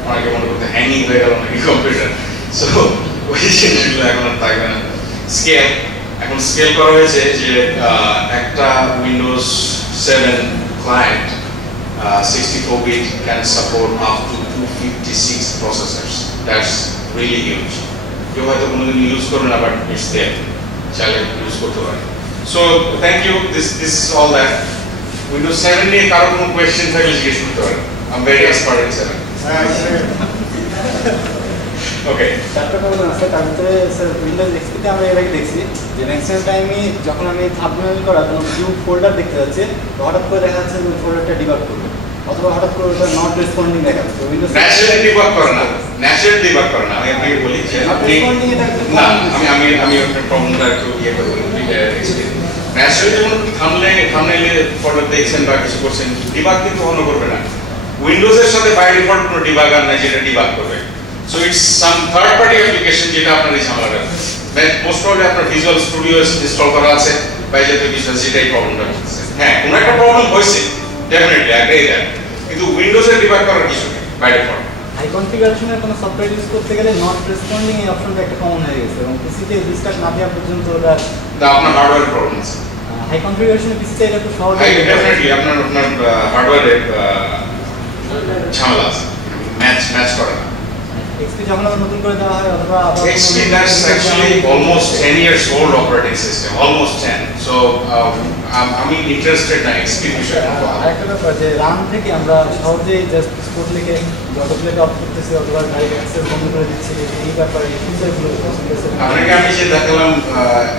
অনেকে মনে করতে হ্যাঙ্গিং হয়ে গেল নাকি কম্পিউটার। সো ওই জিনিসগুলো এখন আর থাকবে না। স্কেল, এখন স্কেল করা হয়েছে যে একটা Windows 7 client 64-bit can support up to 256 processors. That's really huge. কেউ হয়তো কোনোদিন ইউজ করবে না, বাট ইটস দেয়ার, চাইলে ইউজ করতে পারে। So thank you, this is all that. Windows 7 নিয়ে কারো কোনো কোয়েশ্চেন থাকলে জিজ্ঞেস করতে পারেন, I am very expert in 7। Okay, চারটা প্রবলেম আছে। তার ভিতরে স্যার উইন্ডোজ এক্সপিতে আমরা এর আগে দেখছি যে ম্যাক্সিমাম টাইমে যখন আমি থাম্বনেল করা কোনো ভিউ ফোল্ডার দেখতে যাচ্ছি, তো হঠাৎ করে দেখা যাচ্ছে ওই ফোল্ডারটা ডিবাগ করবে, অথবা হঠাৎ করে ওটা নট রেসপন্ডিং দেখা যাচ্ছে। উইন্ডোজ ন্যাচারালি ডিবাগ করে না, ন্যাচারালি ডিবাগ করে না। আমি আপনাকে বলি যে আপনি না, আমি আপনার প্রবলেমটা একটু ইয়ে করে বলি, ন্যাচারালি যখন থাম্বনেলে ফোল্ডার দেখছেন বা কিছু করছেন, ডিবাগ কিন্তু কখনো করবে না। উইন্ডোজের সাথে বাই ডিফল্ট কোনো ডিবাগার নাই যেটা ডিবাগ করবে। So it's some third party application যেটা আপনার এই ঝামেলাটা, মোস্ট প্রবলি আপনার ভিজুয়াল স্টুডিও ইনস্টল করা আছে বা যেটা ভিজুয়াল, যেটাই প্রবলেমটা হচ্ছে। হ্যাঁ, কোনো একটা প্রবলেম হয়েছে, ডেফিনেটলি অ্যাগ্রি দ্যাট, কিন্তু উইন্ডোজের ডিবাগ করার কিছু নেই বাই ডিফল্ট। হাই কনফিগারেশনের কোনো সফটওয়্যার ইউজ করতে গেলে নট রেসপন্ডিং এই অপশনটা একটা কমন হয়ে গেছে, এবং পিসিতে রিস্টার্ট না দেওয়া পর্যন্ত ওটা আপনার হার্ডওয়্যার প্রবলেম আছে। হাই কনফিগারেশনের পিসিতে এটা খুব সহজ, ডেফিনেটলি আপনার হার্ডওয়্যারে ঝামেলা আছে, ম্যাচ করে না। XP যখন আবার নতুন করে দেওয়া হয় অথবা XP that's actually almost 10 years old operating system, almost 10. So আমি ইন্টারেস্টেড না XP বিষয়ে। আরেকটা ব্যাপার যে রান থেকে আমরা সহজেই জাস্ট স্পোর্ট লিখে অটোপ্লেটা অফ করতেছি অথবা ডাইরেক্ট অ্যাক্সেস বন্ধ করে দিচ্ছি, এই ব্যাপারে এই ফিচারগুলো আপনাকে আমি যে দেখালাম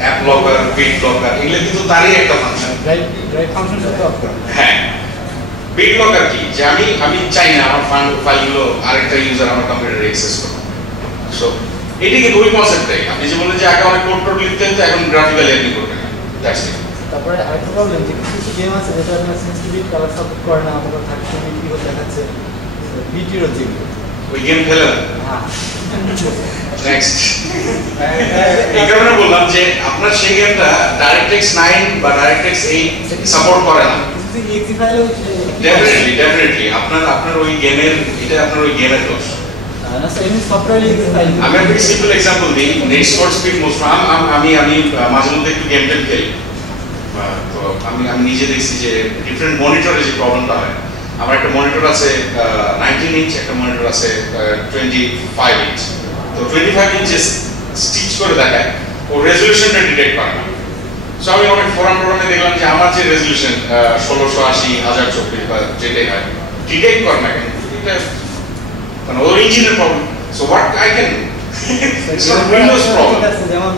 অ্যাপ লকার, বিট লকার, এগুলো কিন্তু তারই একটা ফাংশন। রাইট ফাংশন সাথে অফ করা। হ্যাঁ, বিট লকার কি, যে আমি চাই না আমার ফাইলগুলো আরেকটা ইউজার আমার কম্পিউটারে অ্যাক্সেস করুক। সো এটি কিন্তু ওই কনসেপ্টটাই, আপনি যে বলেন যে আগে অনেক কোড টোড লিখতে হতো, এখন গ্রাফিক্যালি আপনি করবেন না, দ্যাটস ইট। তারপরে আরেকটা প্রবলেম যে কিছু কিছু গেম আছে যেটা আপনার 60-bit কালার সাপোর্ট করে না, অথবা 32-bit কি দেখাচ্ছে, বিটিরও যেগুলো ওই গেম খেলে না। হ্যাঁ, নেক্সট, এই কারণে বললাম যে আপনার সেই গেমটা DirectX 9 বা DirectX 8 সাপোর্ট করে না। exe ফাইলেও ডেফিনেটলি আপনার ওই গেমের, এটা আপনার ওই গেমের দোষ। না স্যার, এমনি সফটওয়্যার exe ফাইল আমি একটা সিম্পল एग्जांपल দিই, নেট স্পট স্পিড মোস্ট আমি মাঝে মধ্যে একটু গেম টেম খেলি, তো আমি নিজে দেখছি যে ডিফারেন্ট মনিটরে যে প্রবলেমটা হয়। আমার একটা মনিটর আছে 19 ইঞ্চ, একটা মনিটর আছে 25 ইঞ্চ। তো 25 ইঞ্চে স্টিচ করে দেখায়, ও রেজলিউশনটা ডিটেক্ট করে না। সো আমি অনেক ফোরামে দেখলাম যে আমার যে রেজলিউশন 1680 1024 বা যেটাই হয়, ডিটেক্ট করে না কেন, এটা মানে ওর ইঞ্জিনের problem. So what I can, it's not Windows problem. যেমন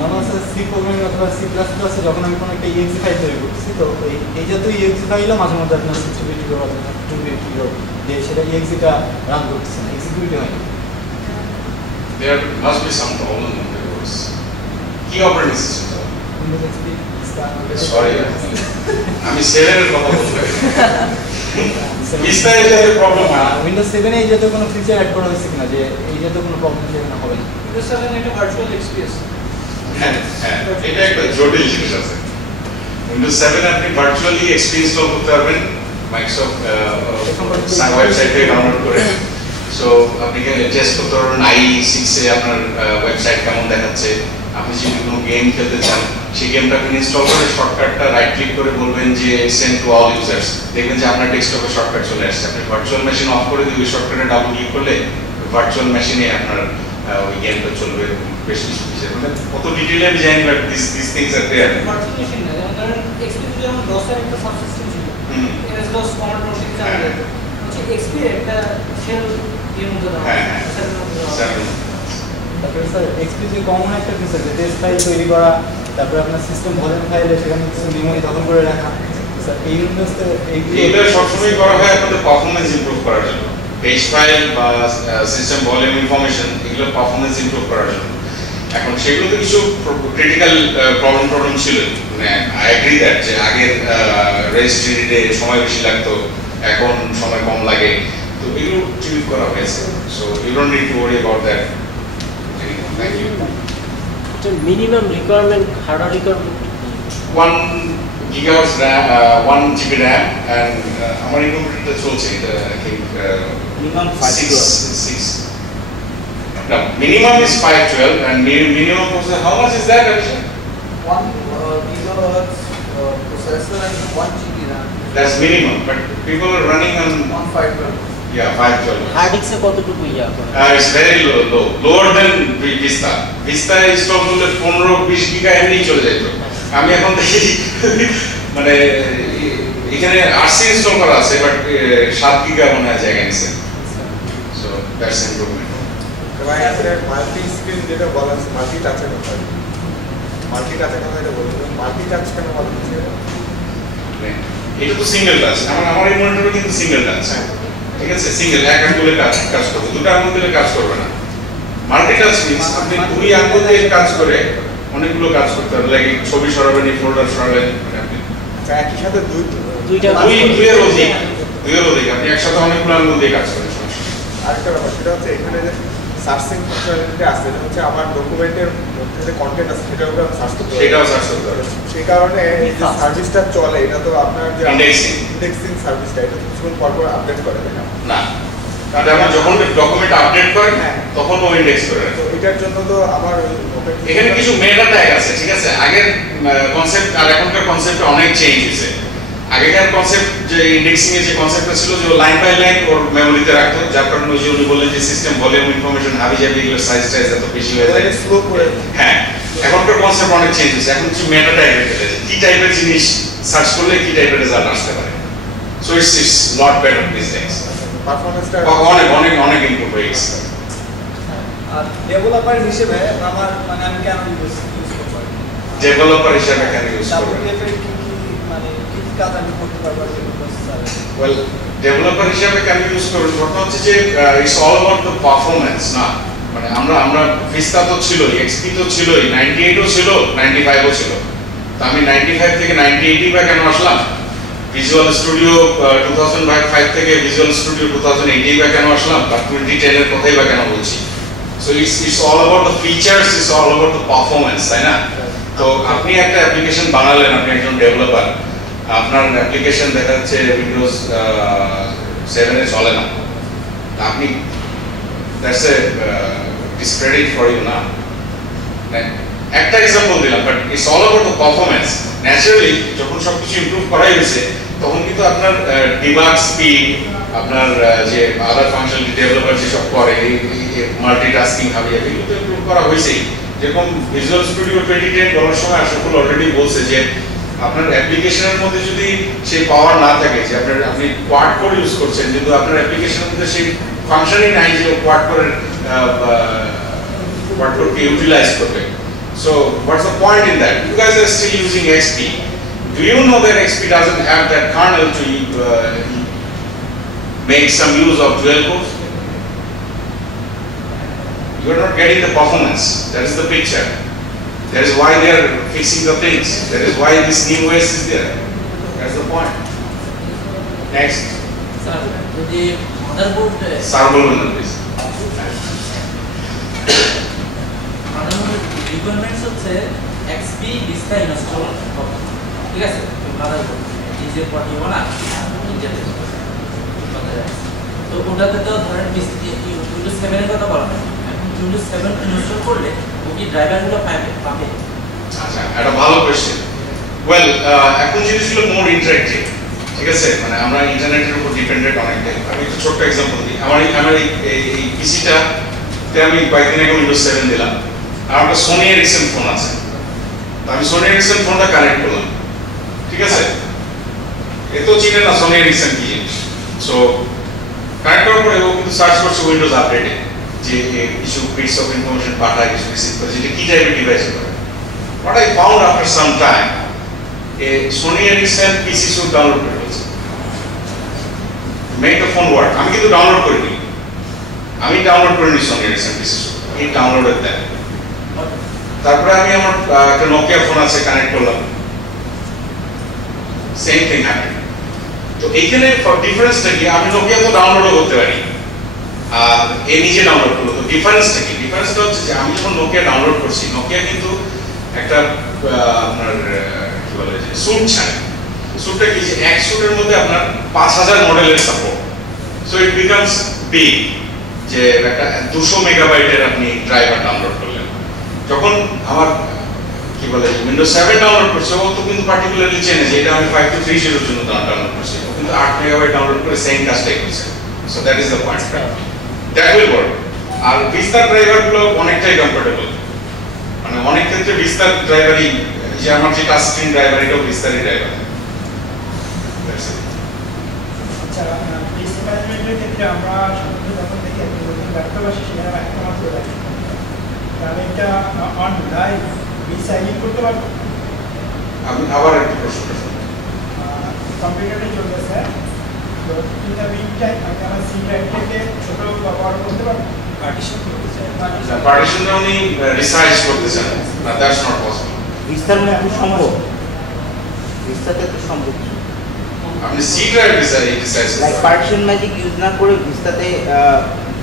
নর্মাল সি প্রোগ্রামিং অথবা সি প্লাস প্লাসে যখন আমি কোনো একটা exe ফাইল তৈরি করছি, তো এই জাতীয় exe ফাইলও মাঝে মধ্যে আপনার 60-bit বা 2-bit দিয়ে সেটা exe-টা রান করতেছে না, এক্সিকিউট হয় না। There must be some problem in the course. কি operating system? Windows XP sorry, আমি 7 এর কথা বলছি। Vista এর যে প্রবলেম হয়, উইন্ডোজ 7 এ এই জাতীয় কোনো ফিচার অ্যাড করা হয়েছে কিনা যে এই জাতীয় কোনো প্রবলেম যেখানে হবে না? উইন্ডোজ 7 একটা ভার্চুয়াল এক্সপিএস। হ্যাঁ, এটা একটা জটিল জিনিস আছে। উইন্ডোজ 7 আপনি ভার্চুয়ালি এক্সপিরিয়েন্স করতে পারবেন মাইক্রোসফট ওয়েবসাইট থেকে ডাউনলোড করে। সো আপনি টেস্ট করতে পারবেন i6 এ আপনার ওয়েবসাইট কেমন দেখাচ্ছে। আপনি যদি কোনো গেম খেলতে চান, সেই গেমটা আপনি ইনস্টল করে শর্টকাটটা রাইট ক্লিক করে বলবেন যে সেন্ড টু অল ইউজার্স, দেখবেন যে আপনার ডেস্কটপে শর্টকাট চলে আসছে। আপনি ভার্চুয়াল মেশিন অফ করে দিয়ে ওই শর্টকাটে ডাবল ক্লিক করলে ভার্চুয়াল মেশিনে আপনার ওই গেমটা চলবে। বেশ কিছু ফিচার, মানে কত ডিটেইলে আমি জানি, but this things are there. Virtual machine না, যেমন ধরেন এক্সপি যেমন DOS-এর একটা সাবসিস্টেম ছিল, MS-DOS কমান্ড প্রসেস চালু যেত, হচ্ছে এক্সপি একটা শেল এর মধ্যে দেওয়া হয়। তারপরে স্যার এক্সপি যে কমন একটা ফিচার যে টেস্ট ফাইল তৈরি করা, তারপরে আপনার সিস্টেম ভলিউম ফাইলে সেখানে কিছু মেমরি দখল করে রাখা, স্যার এই উইন্ডোজতে এইগুলো সবসময় করা হয় আপনাদের পারফরম্যান্স ইমপ্রুভ করার জন্য। পেজ ফাইল বা সিস্টেম ভলিউম ইনফরমেশন, এগুলো পারফরম্যান্স ইমপ্রুভ করার জন্য। এখন সেগুলোতে কিছু ক্রিটিক্যাল প্রবলেম ছিল, মানে আই এগ্রি দ্যাট যে আগের রেজিস্ট্রিতে সময় বেশি লাগতো, এখন সময় কম লাগে, তো এগুলো ট্রিট করা হয়েছে। So you don't need to worry about that. Thank you. Minimum requirement hardware requirement 1 gigahertz RAM, 1 GB RAM, and আমার এই কম্পিউটারটা চলছে এটা I think minimum 6. No, minimum is 512, and minimum processor. How much is that, Abhishek? 1 gigahertz processor and 1 GB RAM. That's minimum, but people are running on 1512. yeah 512. Hard ডিস্কে কতটুকু ইয়া করে It's very low, lower than Vista. Vista install করলে 15-20 গিগা এমনি চলে যেত। আমি এখন দেখি মানে এখানে RC ইনস্টল করা আছে, বাট 7 গিগা মনে হয় জায়গা নিছে। So that's improvement. ভাই আপনার মাল্টি স্ক্রিন যেটা বলা আছে মাল্টি টাচের কথা, মাল্টি টাচের কথা এটা বলুন, মাল্টি টাচ কেন বলা হচ্ছে? এটা তো সিঙ্গেল টাচ, আমার এই মনিটরও কিন্তু সিঙ্গেল টাচ, ঠিক আছে, সিঙ্গেল এক আঙ্গুলে কাজ করবে, দুটো আঙ্গুল দিলে কাজ করবে না। মাল্টি টাচ মিন্স আপনি দুই আঙ্গুল দিয়ে কাজ করে অনেকগুলো কাজ করতে হবে, লাইক ছবি সরাবেন, ফোল্ডার সরাবেন, মানে আপনি একই সাথে দুইয়ের অধিক আপনি একসাথে অনেকগুলো আঙ্গুল দিয়ে কাজ করেন। আরেকটা ব্যাপার সেটা হচ্ছে এখানে যে সার্চিং ফাংশনালিটি আছে, এটা হচ্ছে আমার ডকুমেন্টের মধ্যে যে কন্টেন্ট আছে সেটার উপর সার্চ করতে হবে, সেটাও সার্চ করতে হবে। সেই কারণে এই যে সার্ভিসটা চলে এটা তো আপনার যে ইন্ডেক্সিং সার্ভিসটা এটা তো কিছুক্ষণ পর পর আপডেট করে দেয় না, না এটা আমরা যখন ডকুমেন্ট আপডেট করেন তখন ও ইন্ডেক্স করে। তো এটার জন্য তো আমার এখানে কিছু মেটা ট্যাগ আছে, ঠিক আছে, আগের কনসেপ্ট আর এখনকার কনসেপ্টে অনেক চেঞ্জ হয়েছে। আগেকার কনসেপ্ট যে ইন্ডেক্সিং এর যে কনসেপ্টটা ছিল যে লাইন বাই লাইন ওর মেমোরিতে রাখতো, যার কারণে ওই যে উনি বললেন যে সিস্টেম ভলিউম ইনফরমেশন হাবি জাবি এগুলো সাইজ টাইজ এত বেশি হয়ে যায়, স্লো করে। হ্যাঁ, এখনকার কনসেপ্ট অনেক চেঞ্জ হয়েছে, এখন কিছু মেটা ট্যাগ রেখে দিয়েছে, কি টাইপের জিনিস সার্চ করলে কি টাইপের রেজাল্ট আসতে পারে। So it's lot better this days, পারফরম্যান্সটা অনেক ইমপ্রুভ হয়ে গেছে। আর ডেভেলপার হিসেবে আমার মানে আমি কেন ইউজ করব? ডেভেলপার হিসেবে কেন ইউজ করবেন? মানে কি কাজ আমি করতে পারবো প্রসেসরে? ওয়েল, ডেভেলপার হিসেবে কেন ইউজ করবেন? ঘটনা হচ্ছে যে it's all about the performance, না মানে আমরা ভিস্তা তো ছিলই, এক্সপি তো ছিলই, 98ও ছিল, 95ও ছিল। তো আমি 95 থেকে 98 বা কেন আসলাম? ভিজুয়াল স্টুডিও 2005 থেকে ভিজুয়াল স্টুডিও 2018 বা কেন আসলাম? বা 2010 এর কথাই বা কেন বলছি? So it's all about the features, it's all about the performance, তাই না? তো আপনি একটা অ্যাপ্লিকেশন বানালেন, আপনি একজন ডেভেলপার, আপনার অ্যাপ্লিকেশন দেখা যাচ্ছে উইন্ডোজ 7 এ চলে না, আপনি that's a discredit for you, না? একটা এক্সাম্পল দিলাম, but it's all about the performance. Naturally যখন সবকিছু ইমপ্রুভ করাই হয়েছে তখন কিন্তু আপনার ডিবাগ স্পিড, আপনার যে আদার ফাংশনালিটি ডেভেলপার যেসব করে, মাল্টিটাস্কিং হাবি এগুলো তো ইমপ্রুভ করা হয়েছেই। যেরকম ভিজুয়াল স্টুডিও 2010 বলার সময় আশাফুল অলরেডি বলছে যে আপনার অ্যাপ্লিকেশনের মধ্যে যদি সেই পাওয়ার না থাকে, যে আপনি কোয়াড কোড ইউজ করছেন কিন্তু আপনার অ্যাপ্লিকেশনের মধ্যে সেই ফাংশনই নাই যে কোয়াড কোডকে ইউটিলাইজ করবে। So what's the point in that? You guys are still using XP. Do you know that XP doesn't have that kernel to make some use of dual cores? You are not getting the performance. That is the picture. That is why they are fixing the things. That is why this new OS is there. That's the point. Next. Sir যদি মাদারবোর্ড please. রিকোয়ারমেন্টস হচ্ছে এক্সপি ভিস্তা ইনস্টল হবে, ঠিক আছে, মাদারবোর্ড নিজের পর নিব না, নিজের তো ওটাতে তো ধরেন উইন্ডোজ 7 এর কথা বলা হয়, এখন উইন্ডোজ 7 ইনস্টল করলে ও কি ড্রাইভারগুলো পাবে? আচ্ছা, এটা ভালো কোশ্চেন। ওয়েল, এখন জিনিসগুলো মোর ইন্টারেক্টিভ, ঠিক আছে, মানে আমরা ইন্টারনেটের উপর ডিপেন্ডেন্ট অনেকটাই। আমি একটু ছোট্ট এক্সাম্পল দিই। আমার এই পিসিটাতে আমি কয়েকদিন আগে উইন্ডোজ 7 দিলাম, আর একটা সোনি এরিকসন ফোন আছে, তো আমি সোনি এরিকসন ফোনটা কানেক্ট করলাম, ঠিক আছে, এত চিনে না সোনি এরিকসন কি জিনিস। সো কানেক্ট করার পরে ও কিন্তু সার্চ করছে উইন্ডোজ আপডেটে যে কিছু বিটস অফ ইনফরমেশন পাঠায়, কিছু রিসিভ করে, যেটা কি টাইপের ডিভাইস করে। What I found after some time, a Sony Ericsson PC suite download করে ফেলছে, make the phone work. আমি কিন্তু ডাউনলোড করিনি, Sony Ericsson PC suite, এই ডাউনলোডের দেয়। তারপরে আমি আমার একটা নোকিয়া ফোন আছে কানেক্ট করলাম, সেম থিং হ্যাপেন। তো এইখানে ডিফারেন্সটা কি, আমি নোকিয়া তো ডাউনলোডও করতে পারি, আর এ নিজে ডাউনলোড করলো। তো ডিফারেন্সটা কি? ডিফারেন্সটা হচ্ছে যে আমি যখন নোকিয়া ডাউনলোড করছি, নোকিয়া কিন্তু একটা আপনার কি বলে যে স্যুট ছাড়ে। স্যুটটা কি যে এক স্যুটের মধ্যে আপনার 5000 মডেলের support. So it becomes big, যে একটা 200 মেগাবাইটের আপনি ড্রাইভার ডাউনলোড করলেন। যখন আমার কি বলে উইন্ডোজ 7 ডাউনলোড করছে, ও তো কিন্তু পার্টিকুলারলি চেনে যে এটা আমি 5230 এর জন্য ডাউনলোড করছি, ও কিন্তু 8 মেগাবাইট ডাউনলোড করে সেম কাজটাই করছে। So that is the point, that will work. আর বিস্তার ড্রাইভারগুলো অনেকটাই কমফোর্টেবল, মানে অনেক ক্ষেত্রে বিস্তার ড্রাইভারই, যে আমার যে টাচ স্ক্রিন ড্রাইভার, এটাও বিস্তারই ড্রাইভার। আচ্ছা, ডিস্ক ম্যানেজমেন্টের ক্ষেত্রে আমরা সাধারণত যখন দেখি ল্যাপটপ আসে সেখানে একটা মাত্র লাগে, তাহলে এটা অন লাইভ রিসাইক্লিং করতে পারবো? আমি আবার একটা প্রশ্ন করছি। কম্পিউটারে চলতেছে, তো ইন দ্য মিন টাইম আমি আমার সি ড্রাইভটাকে ছোট ব্যবহার করতে পারবো? পার্টিশন করতে চাই, পার্টিশনটা উনি রিসাইজ করতে চান না, দ্যাটস নট পসিবল। বিস্তার মতো সম্ভব, বিস্তারটা তো সম্ভব। আপনি C drive resize like partition magic use না করে বিস্তারে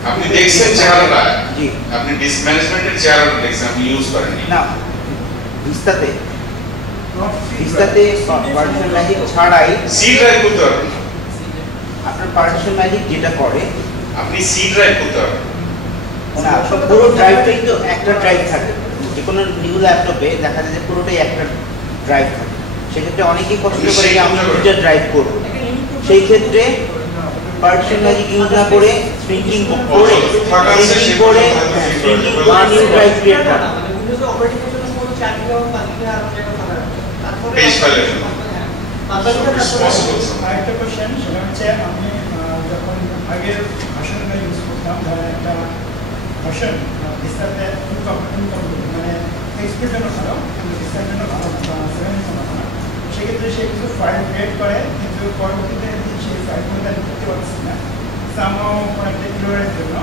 আপনি দেখছেন চেহারাটা, জি আপনি ডিস্ক ম্যানেজমেন্টের চেহারাটা দেখছেন, আপনি ইউজ করেননি না। বিস্তারে পার্টিশন ম্যাজিক ছাড়াই সি ড্রাইভ করতে পারবেন না। আপনার পার্টিশন ম্যাজিক যেটা করে, আপনি সি ড্রাইভ করতে পারবেন না পুরো ড্রাইভটাই তো একটা ড্রাইভ থাকে। যে কোনো নিউ ল্যাপটপে দেখা যায় যে পুরোটাই একটা ড্রাইভ থাকে। সেক্ষেত্রে অনেকেই পছন্দ করে যে আমি দুটো ড্রাইভ করবো। সেই ক্ষেত্রে পার্টিশন ম্যাজিক ইউজ না করে স্প্রিংকিং করে নিউ ড্রাইভ ক্রিয়েট করা। উইন্ডোজে অপারেটিং সিস্টেমের মধ্যে 4 GB 5 GB আর একটা ফাইল আছে। তারপরে পেজ ফাইলের জন্য আরেকটা কোশ্চেন, সেটা হচ্ছে আমি যখন আগের ভার্সনটা ইউজ করতাম, ধরেন একটা ভার্সন বিস্তারতে মানে এক্সপির জন্য ভালো, কিন্তু বিস্তার জন্য ভালো না, 7 এর জন্য ভালো। সেক্ষেত্রে সে কিছু ফাইল ক্রিয়েট করে, কিন্তু পরবর্তীতে সেই ফাইলগুলো আমি করতে পারছি না সামহাও অনেকটা ইরোরের জন্য।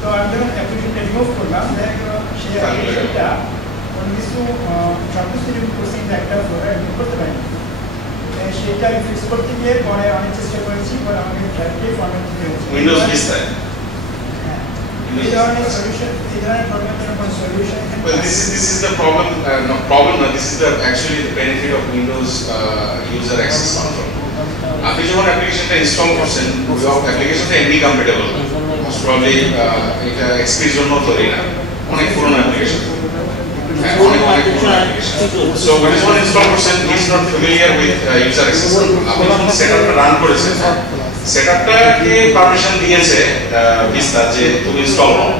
তো আমি যখন অ্যাপ্লিকেশনটা রিমুভ করলাম, দেখা গেল সেই অ্যাপ্লিকেশনটা কোনো কিছু সব কিছু রিমুভ করছি, কিন্তু একটা ফোল্ডার রিমুভ করতে পারিনি। সেটা আমি ফিক্স করতে গিয়ে পরে অনেক চেষ্টা করেছি, পরে আমাকে ড্রাইভটাই ফরম্যাট দিতে হয়েছে। উইন্ডোজ বিস্তায় এই ধরনের সলিউশন, এই ধরনের প্রবলেমের জন্য কোনো solution? Well, this is the problem. No problem. No, this is the actually the benefit of Windows user access control. আপনি যখন অ্যাপ্লিকেশনটা ইনস্টল করছেন, অ্যাপ্লিকেশনটা এমনি কম্প্যাটেবল, মোস্ট প্রবাবলি এটা এক্সপির জন্য তৈরি না, অনেক পুরনো অ্যাপ্লিকেশন, অনেক পুরনো application. So when someone install করছেন, he is not familiar with user access control. আপনি যখন সেটআপটা রান করেছেন, সেটআপটাকে পারমিশন দিয়েছে বিস্তার যে তুমি ইনস্টল করো,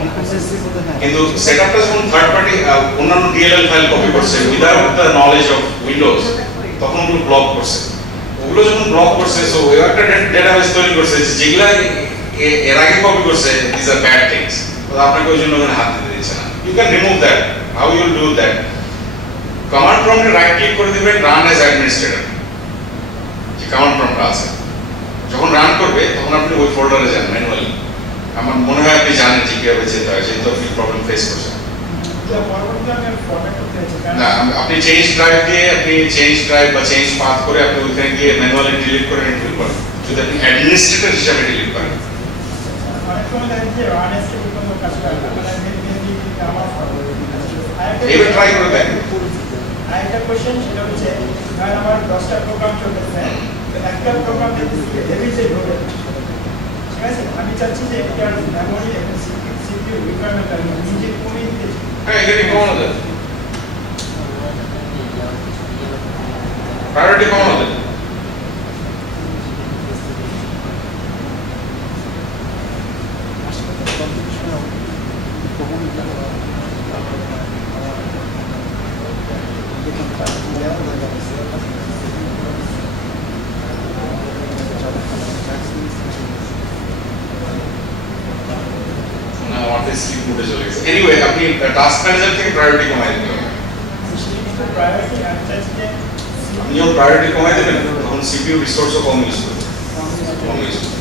কিন্তু সেটআপটা যখন থার্ড পার্টি অন্যান্য ডিএলএল ফাইল কপি করছে without the knowledge of Windows, তখন ওগুলো ব্লক করছে। ওগুলো যখন ব্লক করছে, সো ও একটা ডেটাবেস তৈরি করছে যেগুলা এর আগে কপি করছে, দিস আর ব্যাড থিংস। তো আপনাকে ওই জন্য ওখানে হাত দিতে দিচ্ছে না। You can remove that. How you will do that? Command প্রম্পটে রাইট ক্লিক করে দিবেন, রান অ্যাজ অ্যাডমিনিস্ট্রেটর, যে কমান্ড প্রম্পটটা আছে। যখন রান করবে তখন আপনি ওই ফোল্ডারে যান ম্যানুয়ালি। আমার মনে হয় আপনি জানেন যে কিভাবে যেতে হয়, যেহেতু আপনি প্রবলেম ফেস করছেন। না, আপনি চেঞ্জ ড্রাইভ দিয়ে, আপনি চেঞ্জ ড্রাইভ বা চেঞ্জ পাথ করে আপনি ওইখানে গিয়ে ম্যানুয়ালি ডিলিট করে এন্ট্রি করেন, যদি আপনি অ্যাডমিনিস্ট্রেটর হিসাবে ডিলিট করেন। এবার ট্রাই করে দেখেন। আরেকটা কোশ্চেন, সেটা হচ্ছে ধরেন আমার 10টা প্রোগ্রাম চলতেছে, একটা প্রোগ্রাম হেভি যে লোডেড, ঠিক আছে, আমি চাচ্ছি যে এটার মেমোরি এবং সিপিইউ রিকোয়ারমেন্ট আমি নিজে কমিয়ে দিতে চাই। হ্যাঁ, এখানে কমানো যায়, প্রায়োরিটি কমানো যায়। Anyway, আপনি টাস্ক ম্যানেজার থেকে প্রায়োরিটি কমাই দিতে হবে। আপনি যখন প্রায়োরিটি কমাই দেবেন তখন সিপিইউ রিসোর্সও কম ইউজ করবে, কম ইউজ করবে।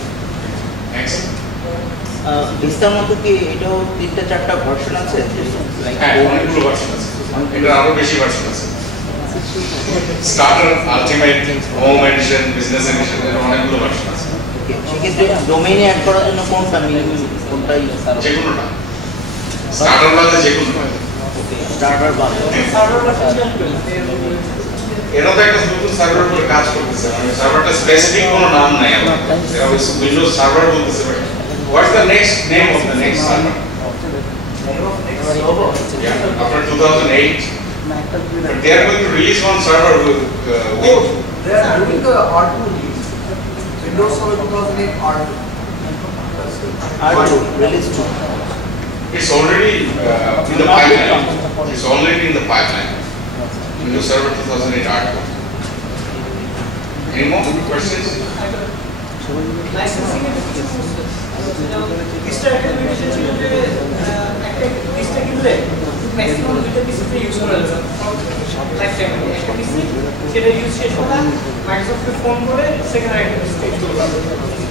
বিস্তার মতো কি এটাও 3-4টা ভার্সন আছে? হ্যাঁ, অনেকগুলো ভার্সন আছে, এটা আরো বেশি ভার্সন আছে। Starter, ultimate, home edition, business edition, এর অনেকগুলো ভার্সন আছে। সেক্ষেত্রে ডোমেইনে অ্যাড করার জন্য কোনটা মিনিমাম কোনটা ইউজ যে কোনোটা স্টার্টার বাদে যে কোনো স্টার্টার বাদে এরা তো একটা নতুন সার্ভার করে কাজ করতেছে মানে সার্ভারটা স্পেসিফিক কোনো নাম নাই আমাদের এরা ওই উইন্ডোজ সার্ভার বলতেছে what's the next name of the next server after 2008 but they are going to release one server with they are doing the R2 release Windows Server 2008 R2 release 2 it's already in the pipeline it's already in the pipeline Windows Server 2008 R2 any more questions licensing এর কিছু প্রসেস ডিজিটাল অ্যাক্টিভিশন ছিল যে একটা ডিজিটাল কিনলে ম্যাক্সিমাম দুটো পিসিতে ইউজ করা যাবে লাইফ টাইম একটা পিসি সেটা ইউজ শেষ হলে মাইক্রোসফটকে ফোন করে সেকেন্ড একটা পিসি ইউজ করতে পারবে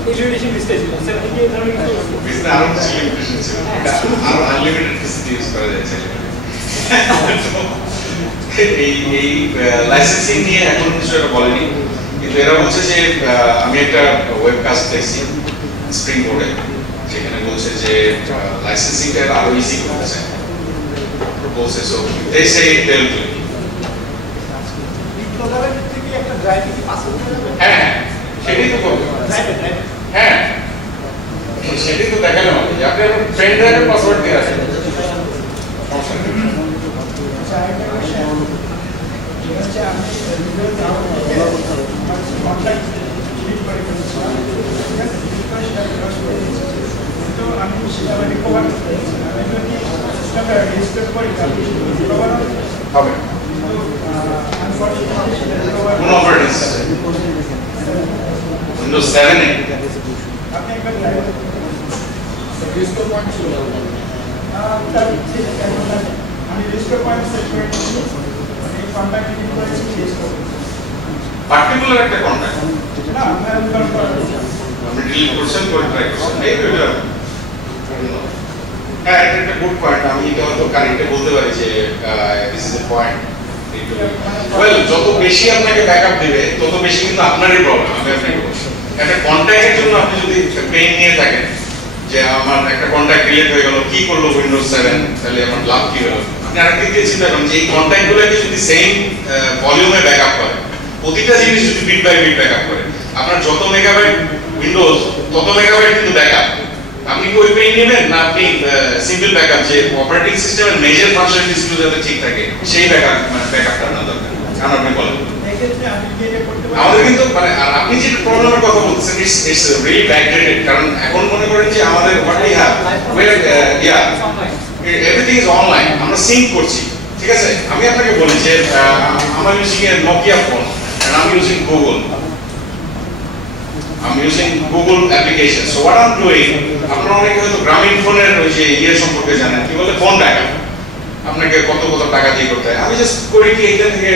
এই লিমিটেশন লিস্টে ছিল সেটা কি ধরনের কিছু বিজনেস আরো লিমিটেশন ছিল আরো আনলিমিটেড পিসি ইউজ করা যাচ্ছে এই লাইসেন্সিং নিয়ে এখন কিছু একটা বলেনি কিন্তু এরা বলছে যে আমি একটা ওয়েবকাস্ট দেখছি স্প্রিং বোর্ডে যেখানে বলছে যে লাইসেন্সিংটা আরো ইজি করতে চায় বলছে so they say del do প্রোগ্রামের থেকে একটা ড্রাইভ কি পাসওয়ার্ড করে দেবে হ্যাঁ সেটাই তো করবে হ্যাঁ সেটাই তো দেখালাম আমি যে আপনি ফ্রেন্ড ড্রাইভের পাসওয়ার্ড দিয়ে রাখেন হবে কোন অপারেটিং সিস্টেম উইন্ডোজ 7 এ রিস্টোর পয়েন্ট ছিল আমি রিস্টোর পয়েন্ট সেট করে দিয়েছি মানে কন্টাক্ট ডিলিট করেছি রিস্টোর পার্টিকুলার একটা কন্টাক্ট না আমি আপনি ডিলিট করছেন করে ট্রাই করছেন এই ভিডিও হ্যাঁ এটা একটা গুড পয়েন্ট আমি এটা হয়তো কারেক্টলি বলতে পারি যে this is a point well যত বেশি আপনাকে ব্যাকআপ দিবে তত বেশি কিন্তু আপনারই প্রবলেম আমি আপনাকে বলছি একটা কন্টাক্টের জন্য আপনি যদি পেইন নিয়ে থাকেন যে আমার একটা কন্টাক্ট ডিলিট হয়ে গেল কি করলো উইন্ডোজ 7 তাহলে আমার লাভ কি হলো আপনি আরেকদিক দিয়ে চিন্তা করেন যে এই কন্টাক্টগুলোকে যদি সেম ভলিউমে ব্যাকআপ করে প্রতিটা জিনিস যদি বিট বাই বিট ব্যাকআপ করে আপনার যত মেগাবাইট উইন্ডোজ তত মেগাবাইট কিন্তু ব্যাকআপ আপনি কি ওই পেইন নেবেন না আপনি সিম্পল ব্যাকআপ যে অপারেটিং সিস্টেমের মেজর ফাংশনালিটিসগুলো যাতে ঠিক থাকে সেই ব্যাকআপ মানে ব্যাকআপটা না দরকার কারণ আপনি বলেন আমাদের কিন্তু মানে আপনি যে প্রবলেমের কথা বলছেন ইটস রিয়েলি ব্যাকডেটেড কারণ এখন মনে করেন যে আমাদের what we have yeah everything is online আমরা সিঙ্ক করছি ঠিক আছে আমি আপনাকে বলি যে আমার using a Nokia phone and I am using Google I'm using Google application. So what I'm doing, আপনারা অনেকে হয়তো গ্রামীণ ফোনের ওই যে ইয়ে সম্পর্কে জানেন কি বলে ফোন ব্যাকআপ আপনাকে কত কত টাকা দিয়ে করতে হয় আমি জাস্ট করি কি এইখান থেকে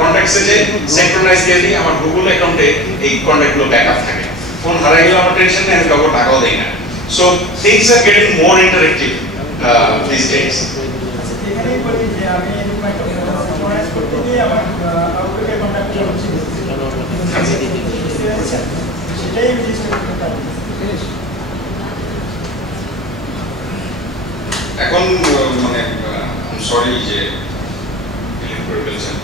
কন্ট্যাক্টসে যে সিনক্রোনাইজ দিয়ে দিই আমার গুগল অ্যাকাউন্টে এই কন্ট্যাক্টগুলো ব্যাকআপ থাকে ফোন হারিয়ে গেলে আমার টেনশন নেই আমি কাউকে টাকাও দেই না so things are getting more interactive this days এখানেই বলি যে আমি সিনক্রোনাইজ করতে গিয়ে আমার আউটলুকে কন্টাক্ট করছি সেটাই আমি জিজ্ঞেস করতে পারি এখন মানে আই সরি যে ডিলিট করে ফেলছেন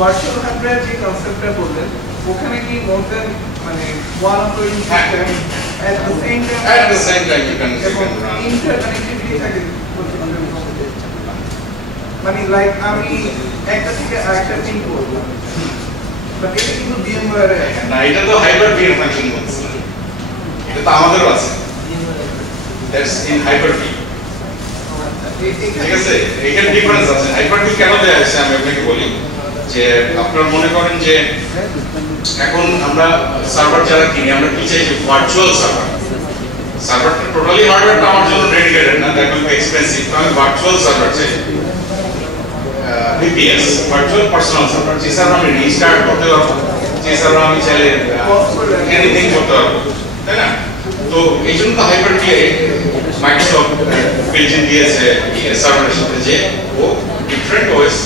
ভার্চুয়াল হার্ডওয়্যার যে কনসেপ্টটা বললেন ওখানে কি মধ্যে মানে one operating system at the same time you can ইন্টারকানেক্টিভিটি থাকে মানে লাইক আমি একটা থেকে আরেকটা পিন করব বাট এটা কিন্তু VMware না এটা তো হাইপার ভি ফাংশন বলছে এটা তো আমাদেরও আছে দ্যাটস ইন হাইপার ভি ঠিক আছে এখানে ডিফারেন্স আছে হাইপার ভি কেন দেয়া হয়েছে আমি আপনাকে বলি যে আপনারা মনে করেন যে এখন আমরা সার্ভার যারা কিনি আমরা কি চাই যে ভার্চুয়াল সার্ভার সার্ভারটা টোটালি হার্ডওয়্যারটা আমার জন্য ডেডিকেটেড না দ্যাট উইল বি এক্সপেন্সিভ আমি ভার্চুয়াল সার্ভার চাই VPS ভার্চুয়াল পার্সোনাল সার্ভার যে সার্ভার আমি রিস্টার্ট করতে পারবো যে সার্ভার আমি চাইলে এনিথিং করতে পারবো তাই না তো এই জন্য তো hyper V Microsoft built in দিয়েছে সার্ভারের সাথে যে ও ডিফারেন্ট ওএস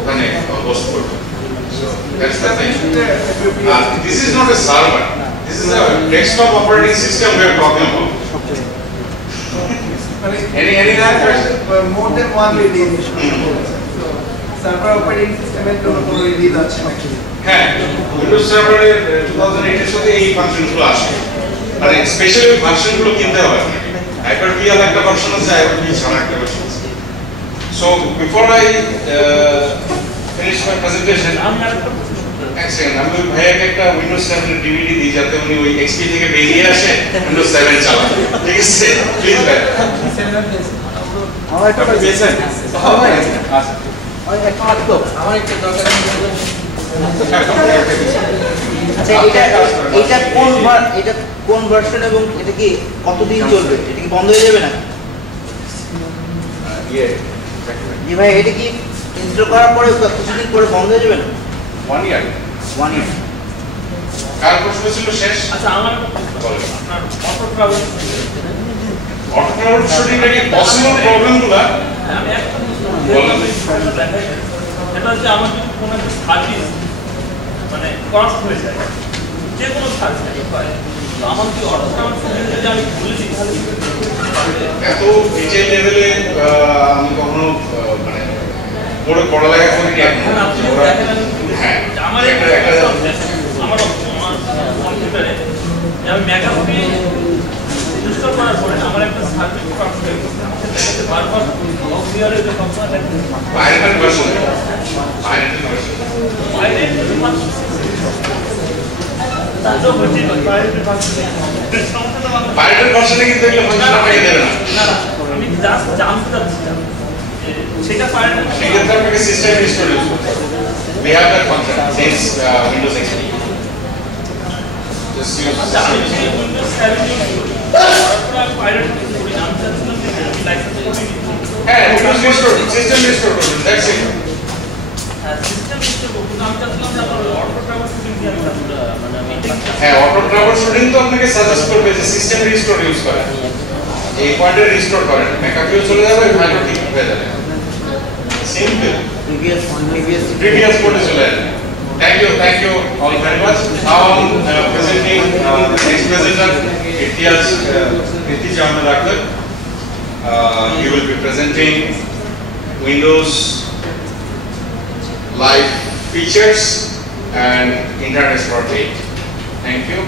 ওখানে হোস্ট করবে This is not a server. This is a desktop operating system we are talking about. Any other question? More than one release. So server operating system এর জন্য কোনো রিলিজ আছে নাকি? হ্যাঁ, উইন্ডোজ সার্ভারে 2008 এর সাথে এই ফাংশনগুলো আসে। মানে স্পেশালি ভার্সনগুলো কিনতে হবে আপনাকে। Hyper-V এর একটা ভার্সন আছে, Hyper-V ছাড়া একটা ভার্সন আছে। So before I finish my presentation, এক সেকেন্ড, আমি ওই ভাইয়াকে একটা উইন্ডোজ 7 এর ডিভিডি দিই যাতে উনি ওই XP থেকে বেরিয়ে আসে উইন্ডোজ 7 চালান। ঠিক আছে? প্লিজ ভাই। আমার একটা পেয়েছেন? আচ্ছা। আমার একটা দরকার আচ্ছা এটা কোন ভার্সন এবং এটা কি কতদিন চলবে? এটা কি বন্ধ হয়ে যাবে না? জি ভাই, এটা কি ইনস্টল করার পরে কিছুদিন পরে বন্ধ হয়ে যাবে না? 1 year। 1 year। কার প্রশ্ন ছিল শেষ? আচ্ছা আমার আপনার অটো ট্রাভেল অটোট্রাভেল শুটিংটা কি পসিবল প্রবলেমগুলো? আমি একটা বলেন। এটা হচ্ছে আমার যদি কোনো একটা সার্ভিস মানে কস্ট হয়ে যায়, যে কোনো সার্ভিস হয়, তো আমার কি অটো ট্রাভেল শুটিং যদি আমি ভুলে দিই তাহলে এত ডিটেইল লেভেলে আমি কখনো মানে পড়ালেখা করিনি এখন। হ্যাঁ, আমার কম্পিউটারে আমি ম্যাকআপে ইনস্টল করার পরে আমার একটা সার্ভিস কস্ট হয়ে গেছে, বারবার অক্সিয়ারের যে কোম্পানি পাইরেটেড ভার্সন পাইরেটেড ভার্সনে কিন্তু এগুলো ফাংশন পেয়ে দেবে না। আমি জাস্ট জানতে চাচ্ছিলাম যে সেটা পাইরেটেড সেক্ষেত্রে আপনাকে সিস্টেম রিস্টোর ইউজ করতে হবে। We have that function since Windows XP. Just use আচ্ছা আমি সেই উইন্ডোজ 7 ইউজ করি, তারপর আমি পাইরেট ইউজ করি, আমি চাচ্ছিলাম যে আমি লাইসেন্স করে নিচ্ছি। হ্যাঁ, Windows রিস্টোর সিস্টেম রিস্টোর করবেন, দ্যাটস ইট। সিস্টেম রিস্টোর করব, কিন্তু আমি চাচ্ছিলাম যে আমার অটো ট্রাভেল শুটিং দিয়ে আমি মানে আমি হ্যাঁ, অটো ট্রাভেল শুটিং তো আপনাকে সাজেস্ট করবে যে সিস্টেম রিস্টোর ইউজ করেন, এই পয়েন্টে রিস্টোর করেন, ব্যাকআপেও চলে যাবে, ফাইলও ঠিক হয়ে যাবে। সিম্পল, প্রিভিয়াস কোডে চলে যাবে। Thank you all very much. Now presenting the next presenter, Kriti Jamdar Akhtar. He will be presenting Windows Live features and Internet Explorer 8. Thank you.